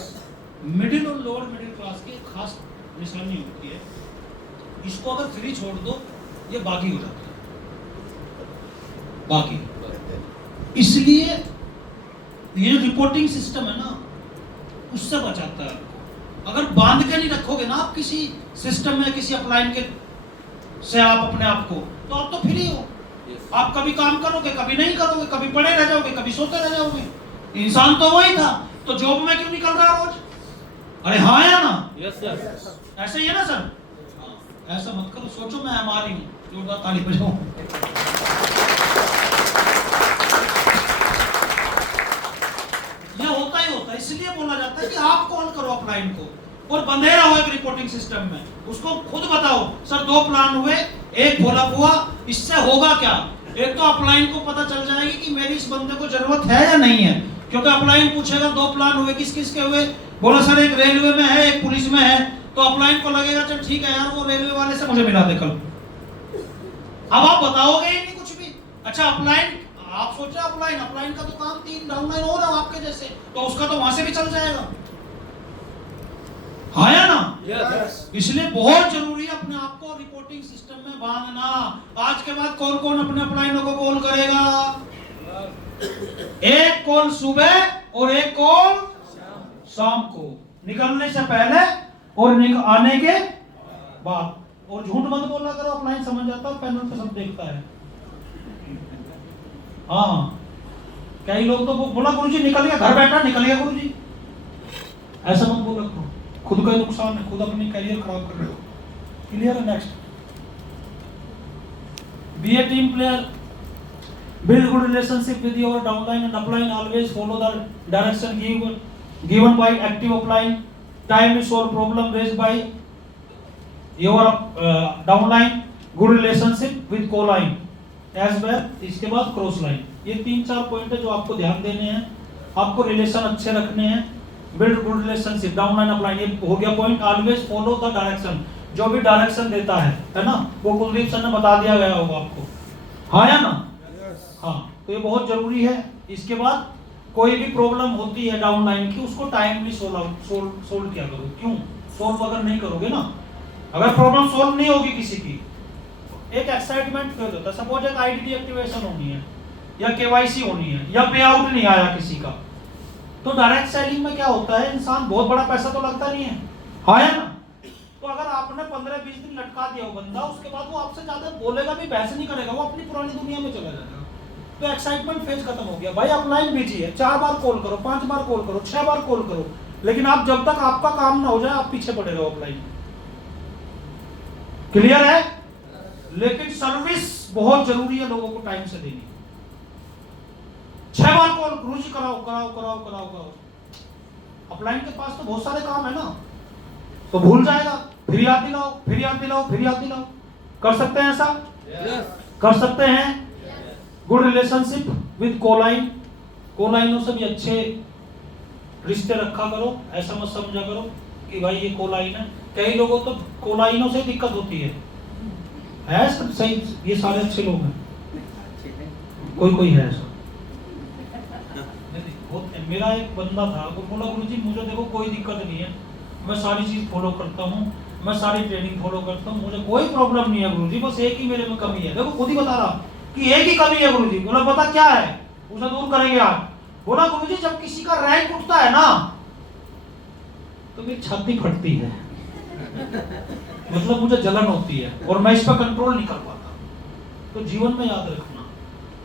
मिडिल और लोअर मिडिल क्लास की एक खास निशानी होती है, इसको अगर फ्री छोड़ दो ये बागी हो जाता है, बागी। इसलिए ये जो रिपोर्टिंग सिस्टम है ना, उससे बचाता है। अगर बांध के नहीं रखोगे ना आप किसी सिस्टम में, किसी अपलाइन के से आप अपने आप को, तो आप तो फ्री हो। Yes. आप कभी काम करोगे, कभी नहीं करोगे, कभी पड़े रह जाओगे, कभी सोते रह जाओगे। इंसान तो वही था, तो जॉब में क्यों निकल रहा रोज? अरे हाँ या ना? Yes, sir. ऐसे ही है ना सर? ऐसा मत करो, सोचो मैं हमारी हूँ, जोरदार ताली बजाओ। यह होता ही होता है, इसलिए बोला जाता है कि आप कॉल करो अपलाइन को और बंधे रहो एक रिपोर्टिंग सिस्टम में। उसको खुद बताओ, सर 2 प्लान हुए, एक बोला हुआ, इससे होगा क्या? एक तो अपलाइन को पता चल जाएगी कि मेरी इस बंदे को जरूरत है या नहीं है, क्योंकि अपलाइन पूछेगा 2 प्लान हुए, किस किस के हुए, बोला सर एक रेलवे में है एक पुलिस में है, तो अपलाइन को लगेगा चल ठीक है यार वो रेलवे वाले से मुझे मिला दे कल। अब आप बताओगे ही नहीं कुछ भी। अच्छा अपलाइन, आप सोचे अपलाइन का तो काम 3 डाउनलाइन और है आपके जैसे, तो उसका तो वहां से भी चल जाएगा, हाँ या ना? Yes. इसलिए बहुत जरूरी है अपने आप को रिपोर्टिंग सिस्टम में बांधना। आज के बाद कौन कौन अपने अपलाइनों को कॉल करेगा? एक कॉल सुबह और एक कॉल शाम को, निकलने से पहले और आने के बाद। और झूठ मत बोला करो, अपलाइन समझ जाता है, पैनल पे सब देखता है। हाँ कई लोग तो बोला गुरुजी निकल गया, घर बैठा निकल गया गुरुजी, ऐसा मत बोला करो, खुद का नुकसान है, खुद अपनी करियर खराब कर रहे हो। क्लियर है? Next, be a team player, build good relationship with your downline and upline, always follow the direction given by active upline, time to solve problem raised by your downline, good relationship with co-line as well। इसके बाद cross line, ये 3-4 point है जो आपको ध्यान देने हैं, आपको रिलेशन अच्छे रखने हैं। Build good relationship, downline upline, ये हो गया point. Always follow the direction, जो भी डायरेक्शन देता है ना, वो कुलदीप सर ने बता दिया गया होगा आपको, हाँ या ना? हाँ, तो ये बहुत जरूरी है। इसके बाद कोई भी प्रॉब्लम होती है डाउनलाइन की, उसको टाइमली सोल्व किया करो। क्यों? सोल्व अगर नहीं करोगे ना, अगर प्रॉब्लम सोल्व नहीं होगी किसी की, एक एक्साइटमेंट फील होता है। सपोज एक आईडी एक्टिवेशन होनी है या केवाईसी होनी है या पे आउट नहीं आया किसी का, तो डायरेक्ट सेलिंग में क्या होता है, इंसान बहुत बड़ा पैसा तो लगता नहीं है, हाँ या ना? तो अगर आपने 15-20 दिन लटका दिया वो बंदा, उसके बाद वो आपसे ज्यादा बोलेगा भी, बहस नहीं करेगा, वो अपनी पुरानी दुनिया में चला जाएगा। तो एक्साइटमेंट फेज खत्म हो गया। भाई अपलाइन बिजी है, 4 बार कॉल करो, 5 बार कॉल करो, 6 बार कॉल करो, लेकिन आप जब तक आपका काम ना हो जाए आप पीछे पड़े रहो अपलाइन। क्लियर है? लेकिन सर्विस बहुत जरूरी है, लोगों को टाइम से देनी। 6 बार कॉल, गुरुजी कराओ कराओ कराओ कराओ कराओ, अपलाइन के पास तो बहुत सारे काम है ना, तो भूल जाएगा, फिर याद दिलाओ, फिर याद दिलाओ, फिर याद दिलाओ। कर सकते हैं ऐसा? कर सकते हैं। गुड रिलेशनशिप विद कोलाइन, कोलाइनों से भी अच्छे रिश्ते रखा करो। ऐसा मत समझा करो कि भाई ये कोलाइन है, कई लोगों तो कोलाइनों से दिक्कत होती है सब सही, ये सारे अच्छे लोग हैं, कोई है ऐसा। मेरा एक बंदा था, वो बोला गुरुजी मुझे देखो कोई दिक्कत नहीं है, मैं सारी चीज फॉलो करता हूँ, मैं सारी ट्रेनिंग फॉलो करता हूँ, मुझे कोई प्रॉब्लम नहीं है गुरुजी, बस एक ही मेरे में कमी है। देखो खुद ही बता रहा कि एक ही कमी है गुरुजी। बोला पता क्या है, उसे दूर करेंगे आप। बोला गुरुजी जब किसी का रैंक उठता है ना, तो मेरी छाती फटती है, मतलब मुझे जलन होती है और मैं इस पर कंट्रोल नहीं कर पाता। तो जीवन में याद रखना,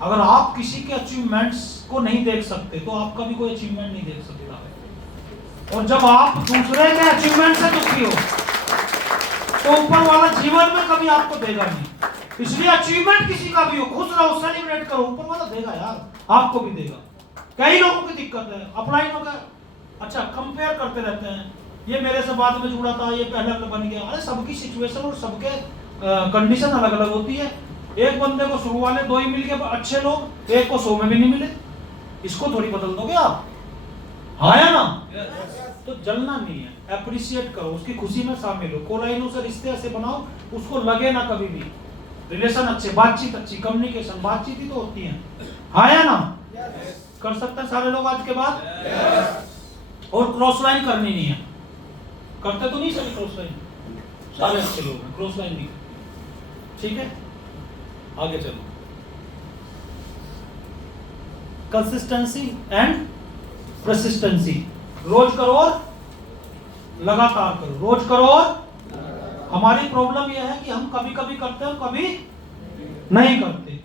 अगर आप किसी के अचीवमेंट्स को नहीं देख सकते तो आपका भी कोई अचीवमेंट नहीं देख सकता। और जब आप दूसरे के अचीवमेंट से दुखी हो तो ऊपर वाला जीवन में कभी आपको देगा नहीं। इसलिए अचीवमेंट किसी का भी हो, खुश रहो, सेलिब्रेट करो, ऊपर वाला देगा यार, आपको भी देगा। कई लोगों की दिक्कत है अपलाइन का, अच्छा कंपेयर करते रहते हैं, ये मेरे से बाद में जुड़ा था, ये पहले बन गया। अरे सबकी सिचुएशन और सबके कंडीशन अलग अलग होती है। एक बंदे को शुरू वाले 2 ही मिल गए अच्छे लोग, एक को 100 में भी नहीं मिले, इसको थोड़ी बदल दोगे आप, हाँ या ना? तो जलना नहीं है, एप्रिशिएट करो, उसकी खुशी में शामिल हो। कोलाइनों से रिश्ते ऐसे बनाओ उसको लगे ना कभी भी, रिलेशन अच्छे, बातचीत अच्छी, कम्युनिकेशन, बातचीत ही तो होती है, हाँ या ना? कर सकते हैं सारे लोग आज के बाद? और क्रॉस लाइन करनी नहीं है, करते तो नहीं सभी क्रॉस लाइन, सारे अच्छे लोग हैं, क्रॉस लाइन नहीं करते, ठीक है? आगे चलो, कंसिस्टेंसी एंड परसिस्टेंसी, रोज करो और लगातार करो, रोज करो और। हमारी प्रॉब्लम यह है कि हम कभी कभी करते हैं, कभी नहीं करते।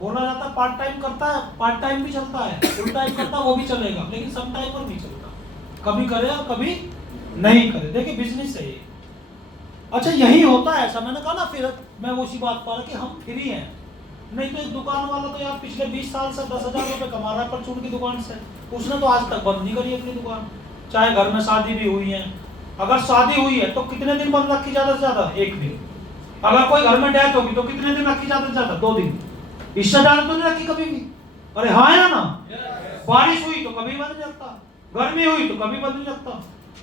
बोला जाता है पार्ट टाइम करता है, पार्ट टाइम भी चलता है, फुल टाइम करता है वो भी चलेगा, लेकिन सम टाइम पर नहीं चलता, कभी करे और कभी नहीं करे। देखिए बिजनेस है ये। अच्छा यही होता है ऐसा, मैंने कहा ना, फिर मैं वो उसी बात पा रहा कि हम फ्री हैं, नहीं तो एक दुकान वाला तो यार पिछले 20 साल से 10,000 रुपए कमा रहा है परचून की दुकान से, उसने तो आज तक बंद नहीं करी अपनी दुकान, चाहे घर में शादी भी हुई है। अगर शादी हुई है तो कितने दिन बंद रखी, ज्यादा से ज्यादा 1 दिन, अगर कोई घर में डेथ होगी तो कितने दिन रखी जाता जाता? 2 दिन। इससे ज्यादा तो नहीं रखी कभी भी। अरे हाँ या ना? बारिश हुई तो कभी बंद नहीं रखता, गर्मी हुई तो कभी बंद नहीं रखता।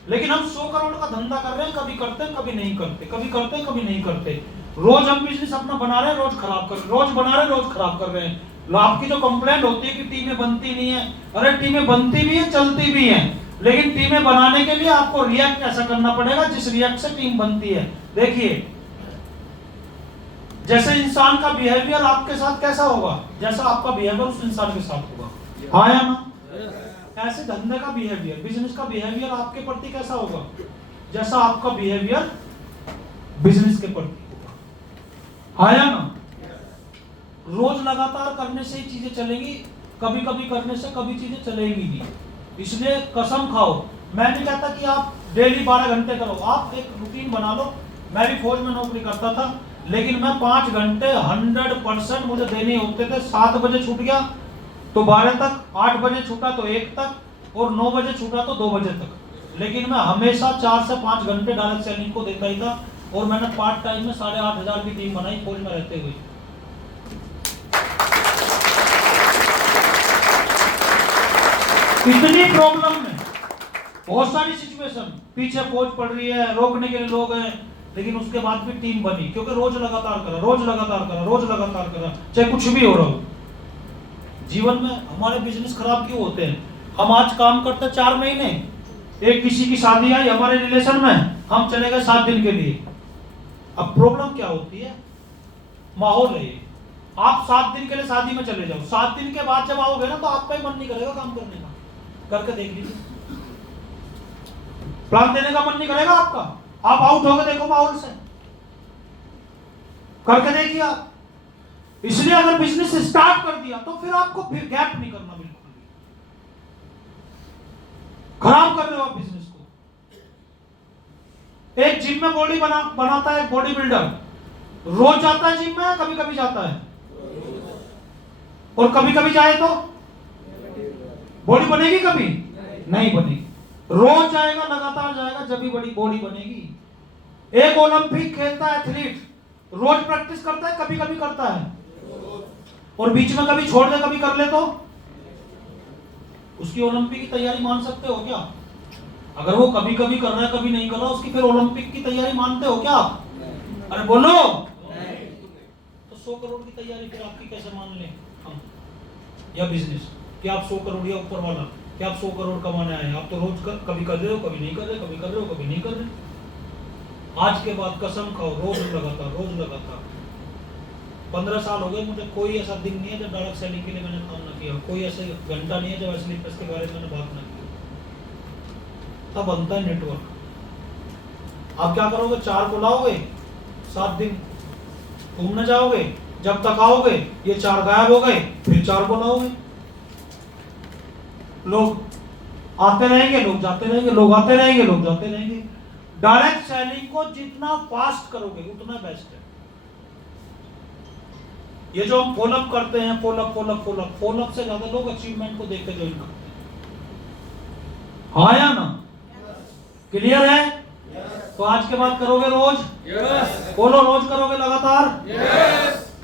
लेकिन हम 100 करोड़ का धंधा कर रहे हैं, कभी करते हैं कभी नहीं करते, कभी करते हैं कभी नहीं करते। रोज हम बिजनेस अपना बना रहे हैं, रोज खराब कर रहे हैं, रोज बना रहे हैं, रोज खराब कर रहे हैं। आपकी जो कंप्लेंट होती है कि टीमें बनती नहीं है, अरे टीमें बनती भी है, चलती भी है, लेकिन टीमें बनाने के लिए आपको रिएक्ट ऐसा करना पड़ेगा जिस रिएक्ट से टीम बनती है। देखिए, जैसे इंसान का बिहेवियर आपके साथ कैसा होगा, जैसा आपका बिहेवियर उस इंसान के साथ होगा। हाँ या ना? ऐसे धंधे का बिहेवियर, बिजनेस का बिहेवियर आपके प्रति कैसा होगा, जैसा आपका बिहेवियर बिजनेस के प्रति होगा। हाँ या ना? रोज लगातार करने से ही चीजें चलेंगी, कभी कभी करने से कभी चीजें चलेंगी नहीं। इसलिए कसम खाओ, मैं नहीं कहता कि आप डेली 12 घंटे करो, आप एक रूटीन बना लो। मैं भी फौज में नौकरी करता था, लेकिन मैं 5 घंटे 100% मुझे देने होते थे। 7 बजे छूट गया तो 12 तक, 8 बजे छूटा तो 1 तक, और 9 बजे छूटा तो 2 बजे तक। लेकिन मैं हमेशा 4 से 5 घंटे डायरेक्ट सेलिंग को देता ही था, और मैंने पार्ट टाइम में 8,500 की टीम बनाई फौज में रहते हुए। इतनी प्रॉब्लम में, बहुत सारी सिचुएशन, पीछे फौज पड़ रही है, रोकने के लिए लोग हैं, लेकिन उसके बाद भी टीम बनी, क्योंकि रोज लगातार करा, रोज लगातार करा, रोज लगातार करा, चाहे कुछ भी हो रहा हो। जीवन में हमारे बिजनेस खराब क्यों होते हैं? हम आज काम करते 4 महीने, एक किसी की शादी आई हमारे रिलेशन में, हम चले गए 7 दिन के लिए। अब प्रॉब्लम क्या होती है? माहौल है ये। आप 7 दिन के लिए शादी में चले जाओ, 7 दिन के बाद जब आओगे ना तो आपका ही मन नहीं करेगा काम करने का। करके देख लीजिए, प्लान देने का मन नहीं करेगा आपका, आप आउट होगे देखो माहौल से, करके देखिए आप। इसलिए अगर बिजनेस स्टार्ट कर दिया तो फिर आपको फिर गैप नहीं करना, बिल्कुल भी खराब कर रहे हो आप बिजनेस को। एक जिम में बॉडी बनाता है बॉडी बिल्डर, रोज जाता है जिम में, कभी कभी जाता है, और कभी कभी जाए तो बॉडी बनेगी? कभी नहीं बनेगी। रोज जाएगा, लगातार जाएगा, जब भी बड़ी बॉडी बनेगी। एक ओलंपिक खेलता है एथलीट, रोज प्रैक्टिस करता है, कभी कभी करता है, और बीच में कभी छोड़ दे, कभी कर ले, तो उसकी ओलंपिक की तैयारी मान सकते हो क्या? अगर वो कभी कभी कर रहा है, कभी नहीं कर रहा, उसकी फिर ओलंपिक की तैयारी मानते हो क्या? अरे बोलो। तो 100 करोड़ की तैयारी फिर आपकी कैसे मान ले हम, या बिजनेस? कि आप 100 करोड़ या ऊपर वाला, कि आप 100 करोड़ कमाने आए? आप तो रोज कभी कर रहे हो, कभी नहीं कर रहे, कभी कर रहे हो, कभी नहीं कर रहे। आज के बाद कसम खाओ, रोज लगातार, रोज लगातार। 15 साल हो गए मुझे, कोई ऐसा दिन नहीं है जब डायरेक्ट सेलिंग के लिए मैंने काम ना किया, कोई ऐसा घंटा नहीं है जब स्लीपर्स के बारे में मैंने बात ना की। तब बनता है नेटवर्क। आप क्या करोगे? 4 को लाओगे, 7 दिन घूमने जाओगे, जब तक आओगे ये 4 गायब हो गए, फिर 4 को लाओगे। लोग आते रहेंगे, लोग जाते रहेंगे, लोग आते रहेंगे, लोग जाते रहेंगे। डायरेक्ट सेलिंग को जितना फास्ट करोगे उतना बेस्ट है। ये जो हम फॉलोअप करते हैं, फॉलोअप से ज्यादा लोग अचीवमेंट को देख के ज्वाइन करते हैं। हाँ या ना? क्लियर है? तो आज के बाद करोगे रोज? बोलो, रोज करोगे लगातार?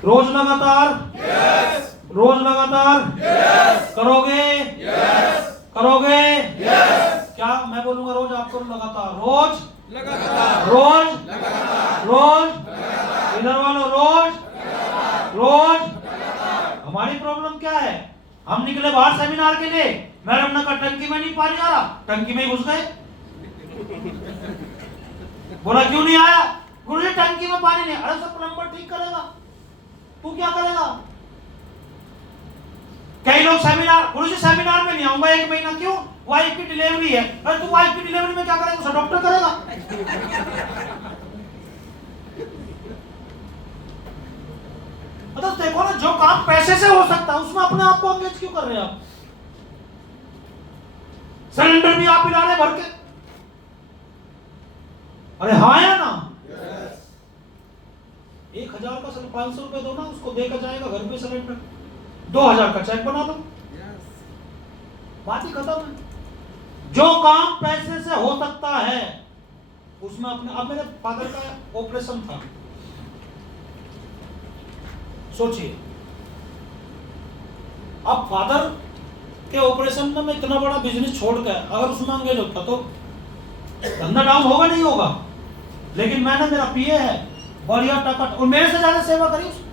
रोज लगातार? रोज लगातार करोगे? करोगे? क्या मैं बोलूंगा रोज, आप करो लगातार, रोज लगातार, रोज लगातार, रोज इधर वालों, रोज रोज। हमारी प्रॉब्लम क्या है? हम निकले बाहर सेमिनार के लिए, मैडम ने कहा टंकी में नहीं पानी आ रहा, टंकी में ही घुस गए। बोला क्यों नहीं आया? गुरुजी टंकी में पानी नहीं। अरे सब प्लम्बर ठीक करेगा, तू क्या करेगा? कई लोग सेमिनार, गुरुजी सेमिनार में नहीं आऊंगा 1 महीना। क्यों? वाइफ की डिलीवरी है। अरे तू वाइफ की डिलीवरी में क्या करेगा? उसे डॉक्टर करेगा। मतलब देखो ना, जो काम पैसे से हो सकता है उसमें अपने आप को एंगेज क्यों कर रहे हैं आप? सिलेंडर भी आप पिला रहे भर के। अरे हाँ या ना? 1000 का 500 रुपए दो ना, उसको देकर जाएगा घर पे सिलेंडर, 2000 का चेक बना दो, बात ही खत्म है। जो काम पैसे से हो सकता है उसमें अपने। अब मेरे फादर का ऑपरेशन था, सोचिए, अब फादर के ऑपरेशन में मैं इतना बड़ा बिजनेस छोड़ के अगर उसमें एंगेज होता तो धंधा डाउन होगा नहीं होगा। लेकिन मैंने, मेरा पीए है बढ़िया टकट, और मेरे से ज्यादा सेवा करी उसने,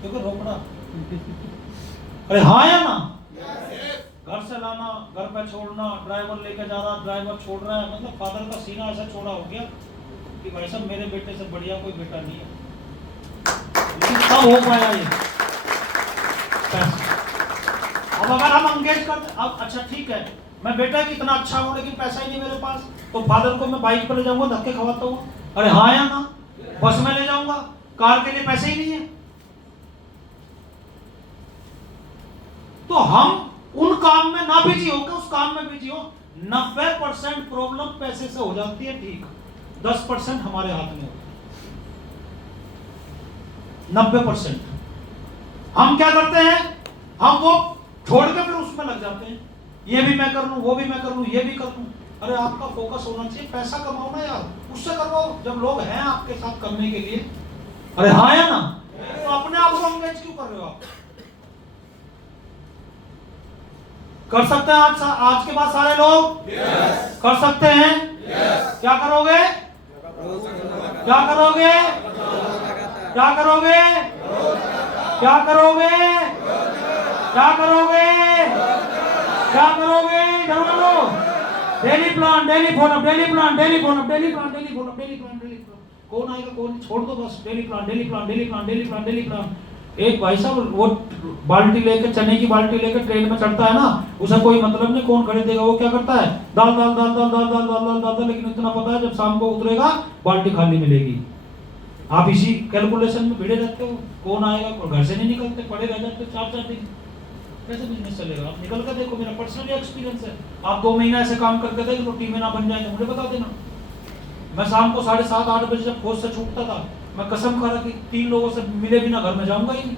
क्योंकि रोकड़ा। अरे हाँ या ना? घर से लाना, घर पे छोड़ना, ड्राइवर लेके जा रहा, ड्राइवर छोड़ रहा है, मतलब फादर का सीना ऐसा छोड़ा हो गया कि भाई साहब मेरे बेटे से बढ़िया कोई बेटा नहीं है। लेकिन कब हो पाया ये? अब अगर हम एंगेज करते, अब अच्छा ठीक है, मैं बेटा कितना अच्छा हूं लेकिन पैसा ही नहीं मेरे पास, तो फादर को मैं बाइक पर ले जाऊंगा, धक्के खवाता हूँ, अरे हाँ या ना? बस में ले जाऊंगा, कार के लिए पैसे ही नहीं है। तो हम उन काम में ना बिजी होकर उस काम में बिजी हो। 90% प्रॉब्लम पैसे से हो जाती है, ठीक, 10% हमारे हाथ में होता है। 90% हम क्या करते हैं, हम वो छोड़ के फिर उसमें लग जाते हैं, ये भी मैं कर लूं, वो भी मैं कर लूं, ये भी कर लूं। अरे आपका फोकस होना चाहिए, पैसा कमाओ ना यार, उससे करवाओ जब लोग हैं आपके साथ करने के लिए। अरे हाँ या ना? तो अपने आप को एंगेज क्यों कर रहे हो आप? कर सकते हैं आज के बाद सारे लोग? कर सकते हैं? क्या करोगे? क्या करोगे? क्या करोगे? क्या करोगे? क्या करोगे? क्या करोगे? धर्मालो, daily plan, daily follow up, daily plan, daily follow up, daily plan, daily follow up, daily plan, daily plan. कौन आएगा कौन, छोड़ दो बस, daily plan, daily plan, daily plan, daily plan, daily plan. एक भाई साहब वो बाल्टी लेकर, चने की बाल्टी लेकर ट्रेन में चढ़ता है ना, उसे कोई मतलब नहीं कौन खरीदेगा, वो क्या करता है, दाल दाल दाल दाल दाल दाल दाल दाल दाल, लेकिन इतना पता है जब शाम को उतरेगा बाल्टी खाली मिलेगी। आप इसी कैलकुलेशन में भिड़े रहते हो, कौन आएगा, कोई घर से नहीं निकलते, पड़े रह जाते 4-4 दिन, कैसे बिजनेस चलेगा? आप निकल कर देखो, मेरा पर्सनल एक्सपीरियंस है। आप 2 महीना ऐसे काम करके देख लो, टीम में ना बन जाए तो मुझे बता देना। मैं शाम को 7:30-8 बजे जब खोज से छूटता था, मैं कसम खा रहा कि 3 लोगों से मिले बिना घर में जाऊंगा ही नहीं।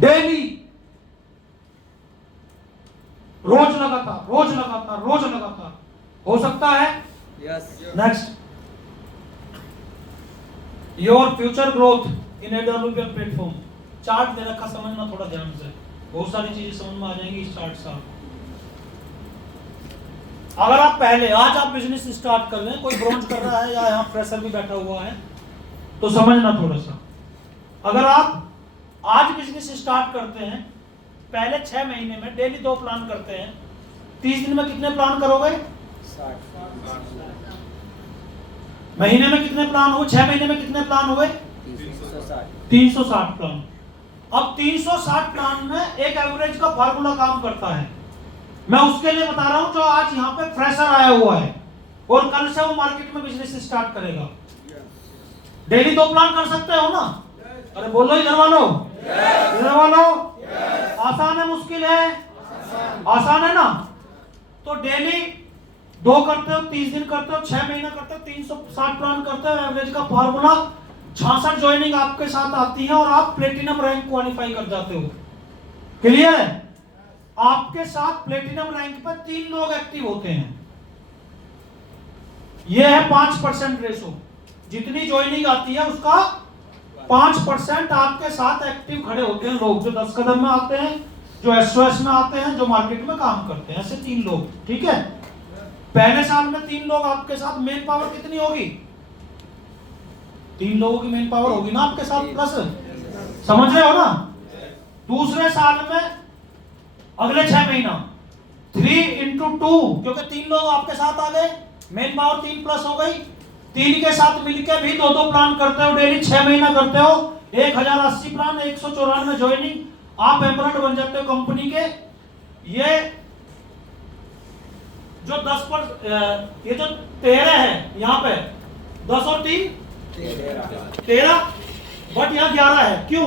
डेली, रोज लगातार, रोज लगातार, रोज लगातार। हो सकता है? Next, your future growth in AWPL platform. Chart दे रखा, समझना थोड़ा ध्यान से, बहुत सारी चीजें समझ में आ जाएंगी इस चार्ट से। अगर आप पहले, आज आप बिजनेस स्टार्ट कर रहे हैं, कोई ब्रोंच कर रहा है या यहाँ फ्रेशर भी बैठा हुआ है, तो समझना थोड़ा सा। अगर आप आज बिजनेस स्टार्ट करते हैं, पहले 6 महीने में डेली 2 प्लान करते हैं, 30 दिन में कितने प्लान करोगे? 60। महीने में कितने प्लान हुए? 6 महीने में कितने प्लान हुए? 360 प्लान। अब 360 प्लान में एक एवरेज का फार्मूला काम करता है, मैं उसके लिए बता रहा हूं जो आज यहाँ पे फ्रेशर आया हुआ है और कल से वो मार्केट में बिजनेस स्टार्ट करेगा। डेली 2 प्लान कर सकते हो ना? अरे बोलो इधर वालों, इधर वालों। आसान है मुश्किल है? आसान है ना? तो डेली 2 करते हो, 30 दिन करते हो, 6 महीना करते हो, 360 प्लान करते हो, एवरेज का फार्मूला 66 ज्वाइनिंग आपके साथ आती है और आप प्लेटिनम रैंक क्वालिफाई कर जाते हो। क्लियर है? आपके साथ प्लेटिनम रैंक पर 3 लोग एक्टिव होते हैं। यह है 5% रेशो, जितनी ज्वाइनिंग आती है उसका 5% आपके साथ एक्टिव खड़े होते हैं लोग, जो 10 कदम में आते हैं, जो एसओएस में आते हैं, जो मार्केट में काम करते हैं, ऐसे 3 लोग। ठीक है? पहले साल में 3 लोग आपके साथ, मेन पावर कितनी होगी? 3 लोगों की मेन पावर होगी ना आपके साथ, प्लस, समझ रहे हो ना? दूसरे साल में अगले 6 महीना 3 into 2, क्योंकि 3 लोग आपके साथ आ गए, मेन पावर 3 प्लस हो गई। 3 के साथ मिलकर भी 2-2 प्लान करते हो, डेली 6 महीना करते हो, 1080 प्लान, 194 ज्वाइनिंग, आप एम्बरड बन जाते हो कंपनी के। ये जो 10 पर, ये जो 13 है यहाँ पे, 10 और 3 13, बट यहाँ 11 है। क्यों?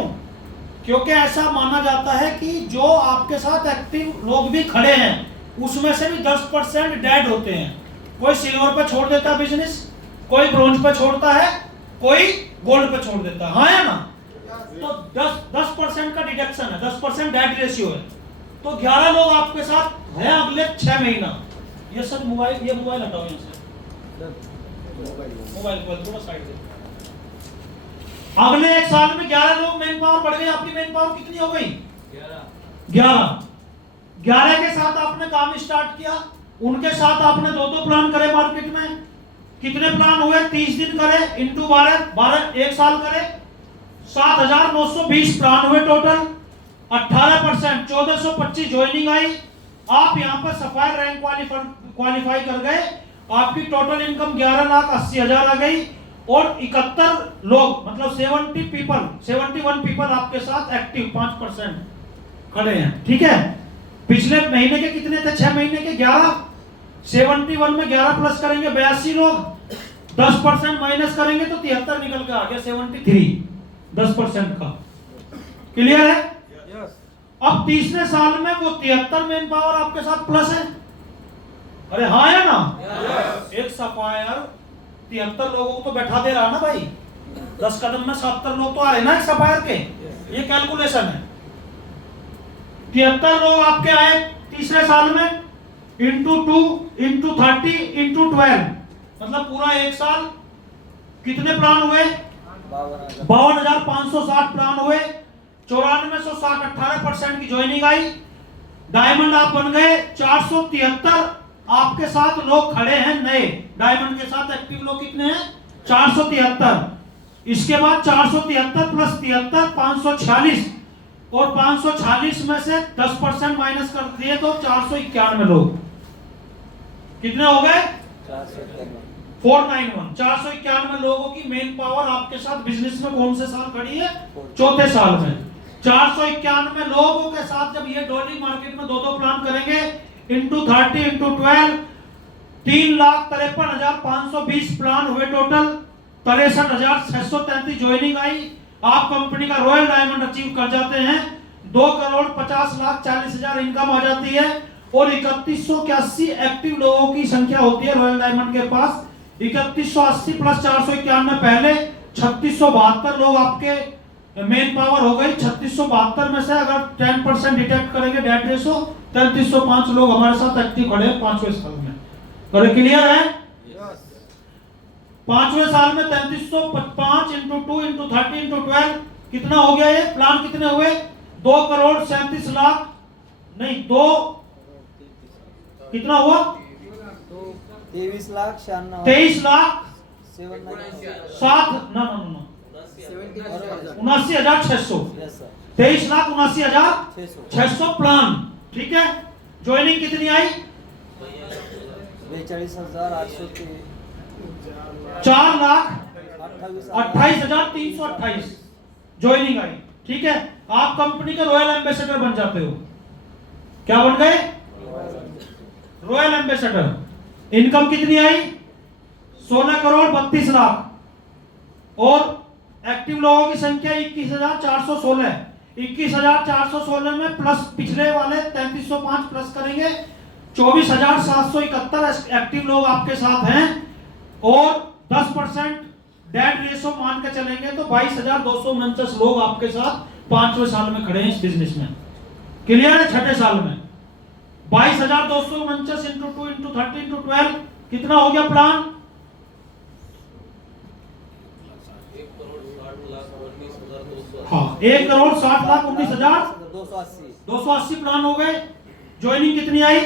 क्योंकि ऐसा माना जाता है कि जो आपके साथ एक्टिव लोग भी खड़े हैं उसमें से भी 10% डेड होते हैं। कोई सिल्वर पे छोड़ देता है बिजनेस, कोई ब्रोंज पे छोड़ता है, कोई गोल्ड पे छोड़ देता है। हाँ या ना? तो 10% का डिडक्शन है, 10% डेड रेशियो है। तो 11 लोग आपके साथ हैं अगले 6 महीना। ये सब मोबाइल, ये मोबाइल हटाओ यहाँ से। मोबाइल को थोड़ा साइड दे। अगले 1 साल में 11 लोग मैन पावर बढ़ गई। आपकी मैन पावर कितनी हो गई? 11 के साथ आपने काम स्टार्ट किया। उनके साथ आपने 2 प्लान करे मार्केट में। कितने प्लान हुए? 30 दिन करे इंटू 12 1 साल करे 7,920 प्लान हुए टोटल। 18% 1425 joining I. आप यहाँ पर सफायर रैंक क्वालिफाई कर गए। आपकी टोटल इनकम 11,80,000 आ गई। और 71 लोग मतलब 71 पीपल आपके साथ एक्टिव 5% खड़े हैं। ठीक है। पिछले महीने के कितने थे? 6 महीने के 11। 71 में 11 प्लस करेंगे 82 लोग। 10% माइनस करेंगे तो 73 निकल के आ गया 73 10% का। क्लियर है? अब तीसरे साल में वो 73 मैन पावर आपके साथ प्लस है। अरे हाँ है ना? एक सफायर 73 लोगों को तो बैठा दे रहा ना भाई। 10 कदम में 70 लोग तो आ रहे ना एक सफायर के। ये कैलकुलेशन है। 73 लोग आपके आए तीसरे साल में इंटू 2 इंटू 30 इंटू 12 मतलब पूरा 1 साल कितने प्लान हुए? 52,560 प्लान हुए। 9460 18% की ज्वाइनिंग आई। डायमंड आप बन गए। 473 आपके साथ लोग खड़े हैं नए। डायमंड के साथ एक्टिव लोग कितने हैं? 473। इसके बाद 473 प्लस 73 546 और 546 में से 10% माइनस कर दिए तो 491 लोग कितने हो गए? 491। 491 लोगों की मेन पावर आपके साथ बिजनेस में कौन से साल खड़ी है? चौथे साल में। 491 लोगों के साथ जब ये डॉली मार्केट में 2 प्लान करेंगे इंटू 30 इंटू 12 3,53,520 प्लान हुए टोटल। 63,633 joining I. आप कंपनी का रॉयल डायमंड अचीव कर जाते हैं। 2,50,40,40,000 इनकम आ जाती है। और 3181 एक्टिव लोगों की संख्या होती है रॉयल डायमंड के पास। 3180 प्लस 491 पहले 3672 लोग आपके मेन पावर हो गई। 3672 में से अगर 10% डिटेक्ट करेंगे डेट रेशो 3305 लोग हमारे साथ एक्टिव खड़े हैं 5वें साल में। तो क्लियर है? 5वें साल में 3305 इंटू 2 इंटू 30 इंटू 12 कितना हो गया? ये प्लान कितने हुए? 2,37,00,000 नहीं 2 कितना हुआ? 23,96,000 79,600 23,79,600 प्लान। ठीक है। ज्वाइनिंग कितनी आई? 42,823 4,28,328 ज्वाइनिंग आई। ठीक है। आप कंपनी के रॉयल एम्बेसडर बन जाते हो। क्या बन गए? Royal ambassador. इनकम कितनी आई? 16,32,00,000 और एक्टिव लोगों की संख्या 21,416। 21,416 में प्लस पिछले वाले 3305 प्लस करेंगे 24,771 एक्टिव लोग आपके साथ हैं। और 10% डेट रेशो मान के चलेंगे तो 22,249 लोग आपके साथ 5वें साल में खड़े हैं इस बिजनेस में। क्लियर है? 6ठे साल में 22,249 इंटू 2 इंटू 30 इंटू 12 कितना हो गया प्लान? 1,60,19,200 हाँ 1,60,19,280 280 प्लान हो गए। ज्वाइनिंग कितनी आई?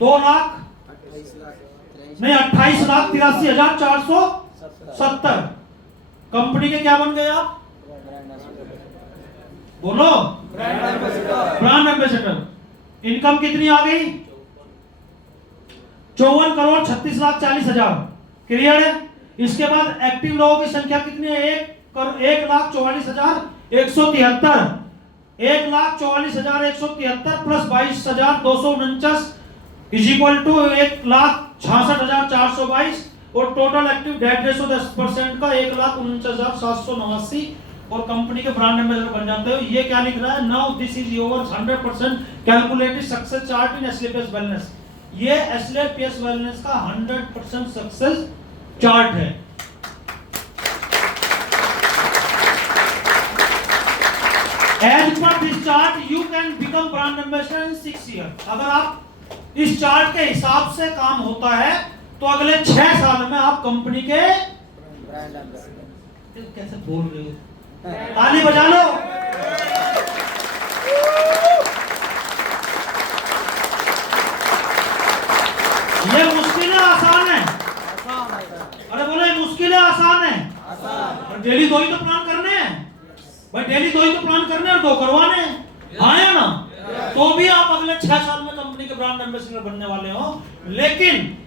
2 लाख नहीं 28,83,470। कंपनी के क्या बन गए आप? बोलो। Brand ambassador. इनकम कितनी आ गई? 54,36,40,000। क्लियर है? इसके बाद एक्टिव लोगों की संख्या कितनी है? 1,44,173। 1,44,173 प्लस 22,249 इज इक्वल टू 1,66,422 और टोटल एक्टिव डेट रेशो 10% का 1,49,789 और कंपनी के ब्रांड एम्बेसडर बन जाते हो। ये क्या लिख रहा है? Now this is your 100% calculated success chart in SLPS wellness. ये एसएलपीएस वेलनेस का 100% सक्सेस चार्ट है। As per this chart, you can become brand ambassador in 6 years. अगर आप इस चार्ट के हिसाब से काम होता है तो अगले 6 साल में आप कंपनी के कैसे बोल रहे हो, ताली बजा लो। ये मुश्किल है आसान है? अरे बोलो ये मुश्किल है आसान है? और डेली 2 ही तो प्लान करने हैं भाई, डेली 2 ही तो प्लान करने और 2 करवाने हैं, हाँ या ना? तो भी आप अगले 6 साल में कंपनी के ब्रांड एम्बेसडर बनने वाले हो। लेकिन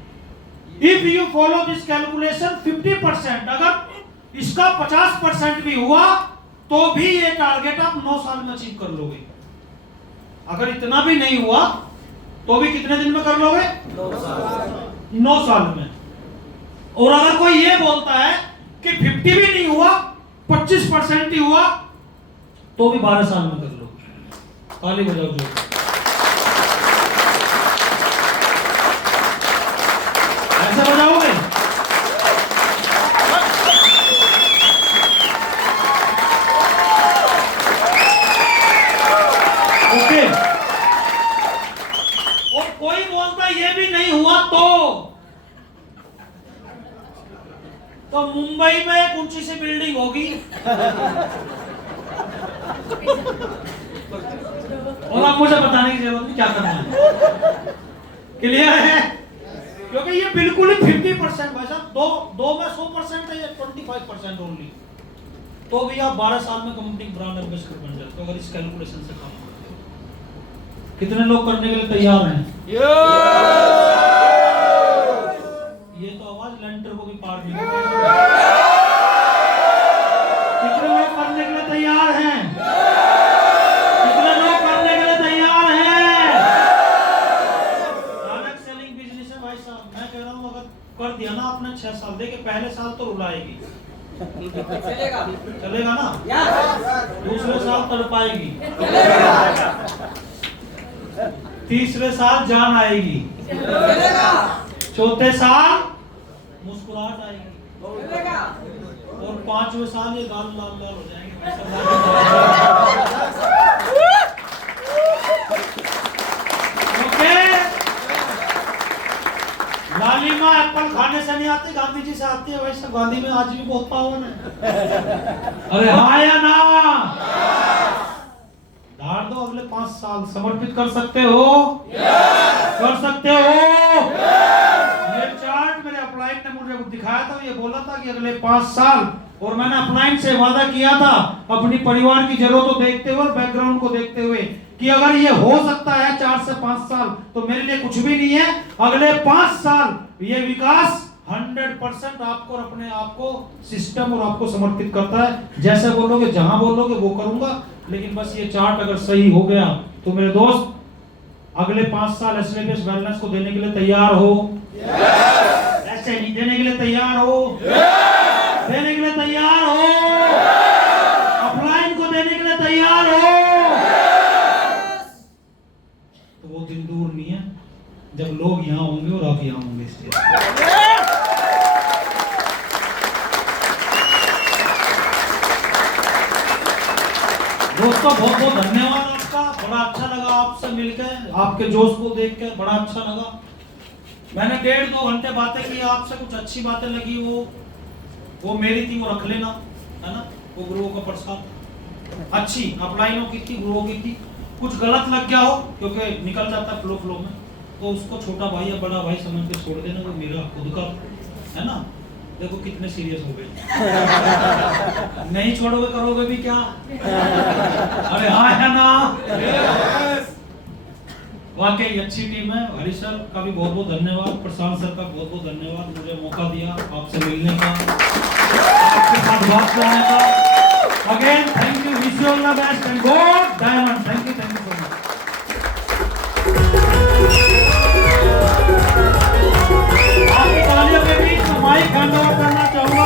if you follow this calculation 50%, अगर इसका 50% भी हुआ तो भी ये टारगेट आप 9 साल में अचीव कर लोगे। अगर इतना भी नहीं हुआ तो भी कितने दिन में कर लोगे? 9 साल में। और अगर कोई ये बोलता है कि 50 भी नहीं हुआ, 25% ही हुआ, तो भी 12 साल में कर लोगे। ताली बजाओ जो। ऐसे बजाओगे? ओके। और कोई बोलता ये भी नहीं हुआ तो मुंबई में एक ऊंची सी बिल्डिंग होगी और आप मुझे बताने की जरूरत नहीं क्या करना है। क्लियर है? क्योंकि ये बिल्कुल ही 50% भाई साहब, दो में 100% है, ये 25% ओनली। तो भी आप 12 साल में कंपनी ब्रांड एम्बेसडर बन जाते हो अगर इस कैलकुलेशन से काम करते हो। कितने लोग करने के लिए तैयार हैं? ये तो आवाज लेंटर को भी पार नहीं कर रही। कितने लोग करने के लिए तैयार हैं? कितने लोग करने के लिए तैयार हैं? डायरेक्ट सेलिंग बिजनेस है भाई साहब। मैं कह रहा हूँ अगर कर दिया ना आपने 6 साल, देखिए पहले साल तो रुलाएगी, चलेगा ना? दूसरे साल तड़पाएगी, तीसरे साल जान आएगी, चौथे साल मुस्कुराहट आएगी, और 5वें साल ये गाल लाल लाल हो जाएंगे। ओके, लालिमा एप्पल खाने से नहीं आती, गांधी जी से आती है। वैसे गांधी में आज भी बहुत पावन है। अरे हाँ या ना? धार दो, अगले 5 साल समर्पित कर सकते हो? कर सकते हो? ये चार्ट मेरे अपलाइन ने मुझे दिखाया था, ये बोला था कि अगले 5 साल, और मैंने अपलाइन से वादा किया था अपनी परिवार की जरूरत को देखते हुए, बैकग्राउंड को देखते हुए, कि अगर ये हो सकता है 4 से 5 साल तो मेरे लिए कुछ भी नहीं है। अगले 5 साल ये विकास 100% आपको और अपने आप को सिस्टम और आपको समर्पित करता है। जैसे बोलोगे, जहां बोलोगे वो करूंगा। लेकिन बस ये चार्ट अगर सही हो गया तो मेरे दोस्त अगले 5 साल एसएलएस वेलनेस को देने के लिए तैयार हो? ऐसे नहीं देने के लिए तैयार हो? देने के लिए तैयार हो? अपलाइन को देने के लिए तैयार हो? तो वो दिन दूर नहीं है जब लोग यहां होंगे और आप यहां होंगे स्टेज पे। दोस्तों बहुत बहुत धन्यवाद आपका। बड़ा अच्छा लगा आपसे मिलकर, आपके जोश को देख के बड़ा अच्छा लगा। मैंने 1.5-2 घंटे बातें की आपसे, कुछ अच्छी बातें लगी वो मेरी थी, वो रख लेना, है ना? वो गुरुओं का प्रसाद अच्छी अपलाइनों की थी, गुरुओं की थी। कुछ गलत लग गया हो क्योंकि निकल जाता फ्लो में, तो उसको छोटा भाई या बड़ा भाई समझ के छोड़ देना, वो मेरा खुद का है ना। देखो कितने सीरियस हो गए। नहीं छोड़ोगे करोगे भी क्या? अरे हाँ है ना? वाकई अच्छी टीम है। हरी सर का भी बहुत बहुत धन्यवाद, प्रशांत सर का बहुत बहुत धन्यवाद, मुझे मौका दिया आपसे मिलने का, आपके साथ बात करने का। Again thank you, wish you all the best and God diamond. Thank you so much. आपकी तालियों के बीच माइक हैंड ओवर करना चाहूंगा।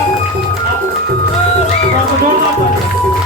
जोरदार तालियां।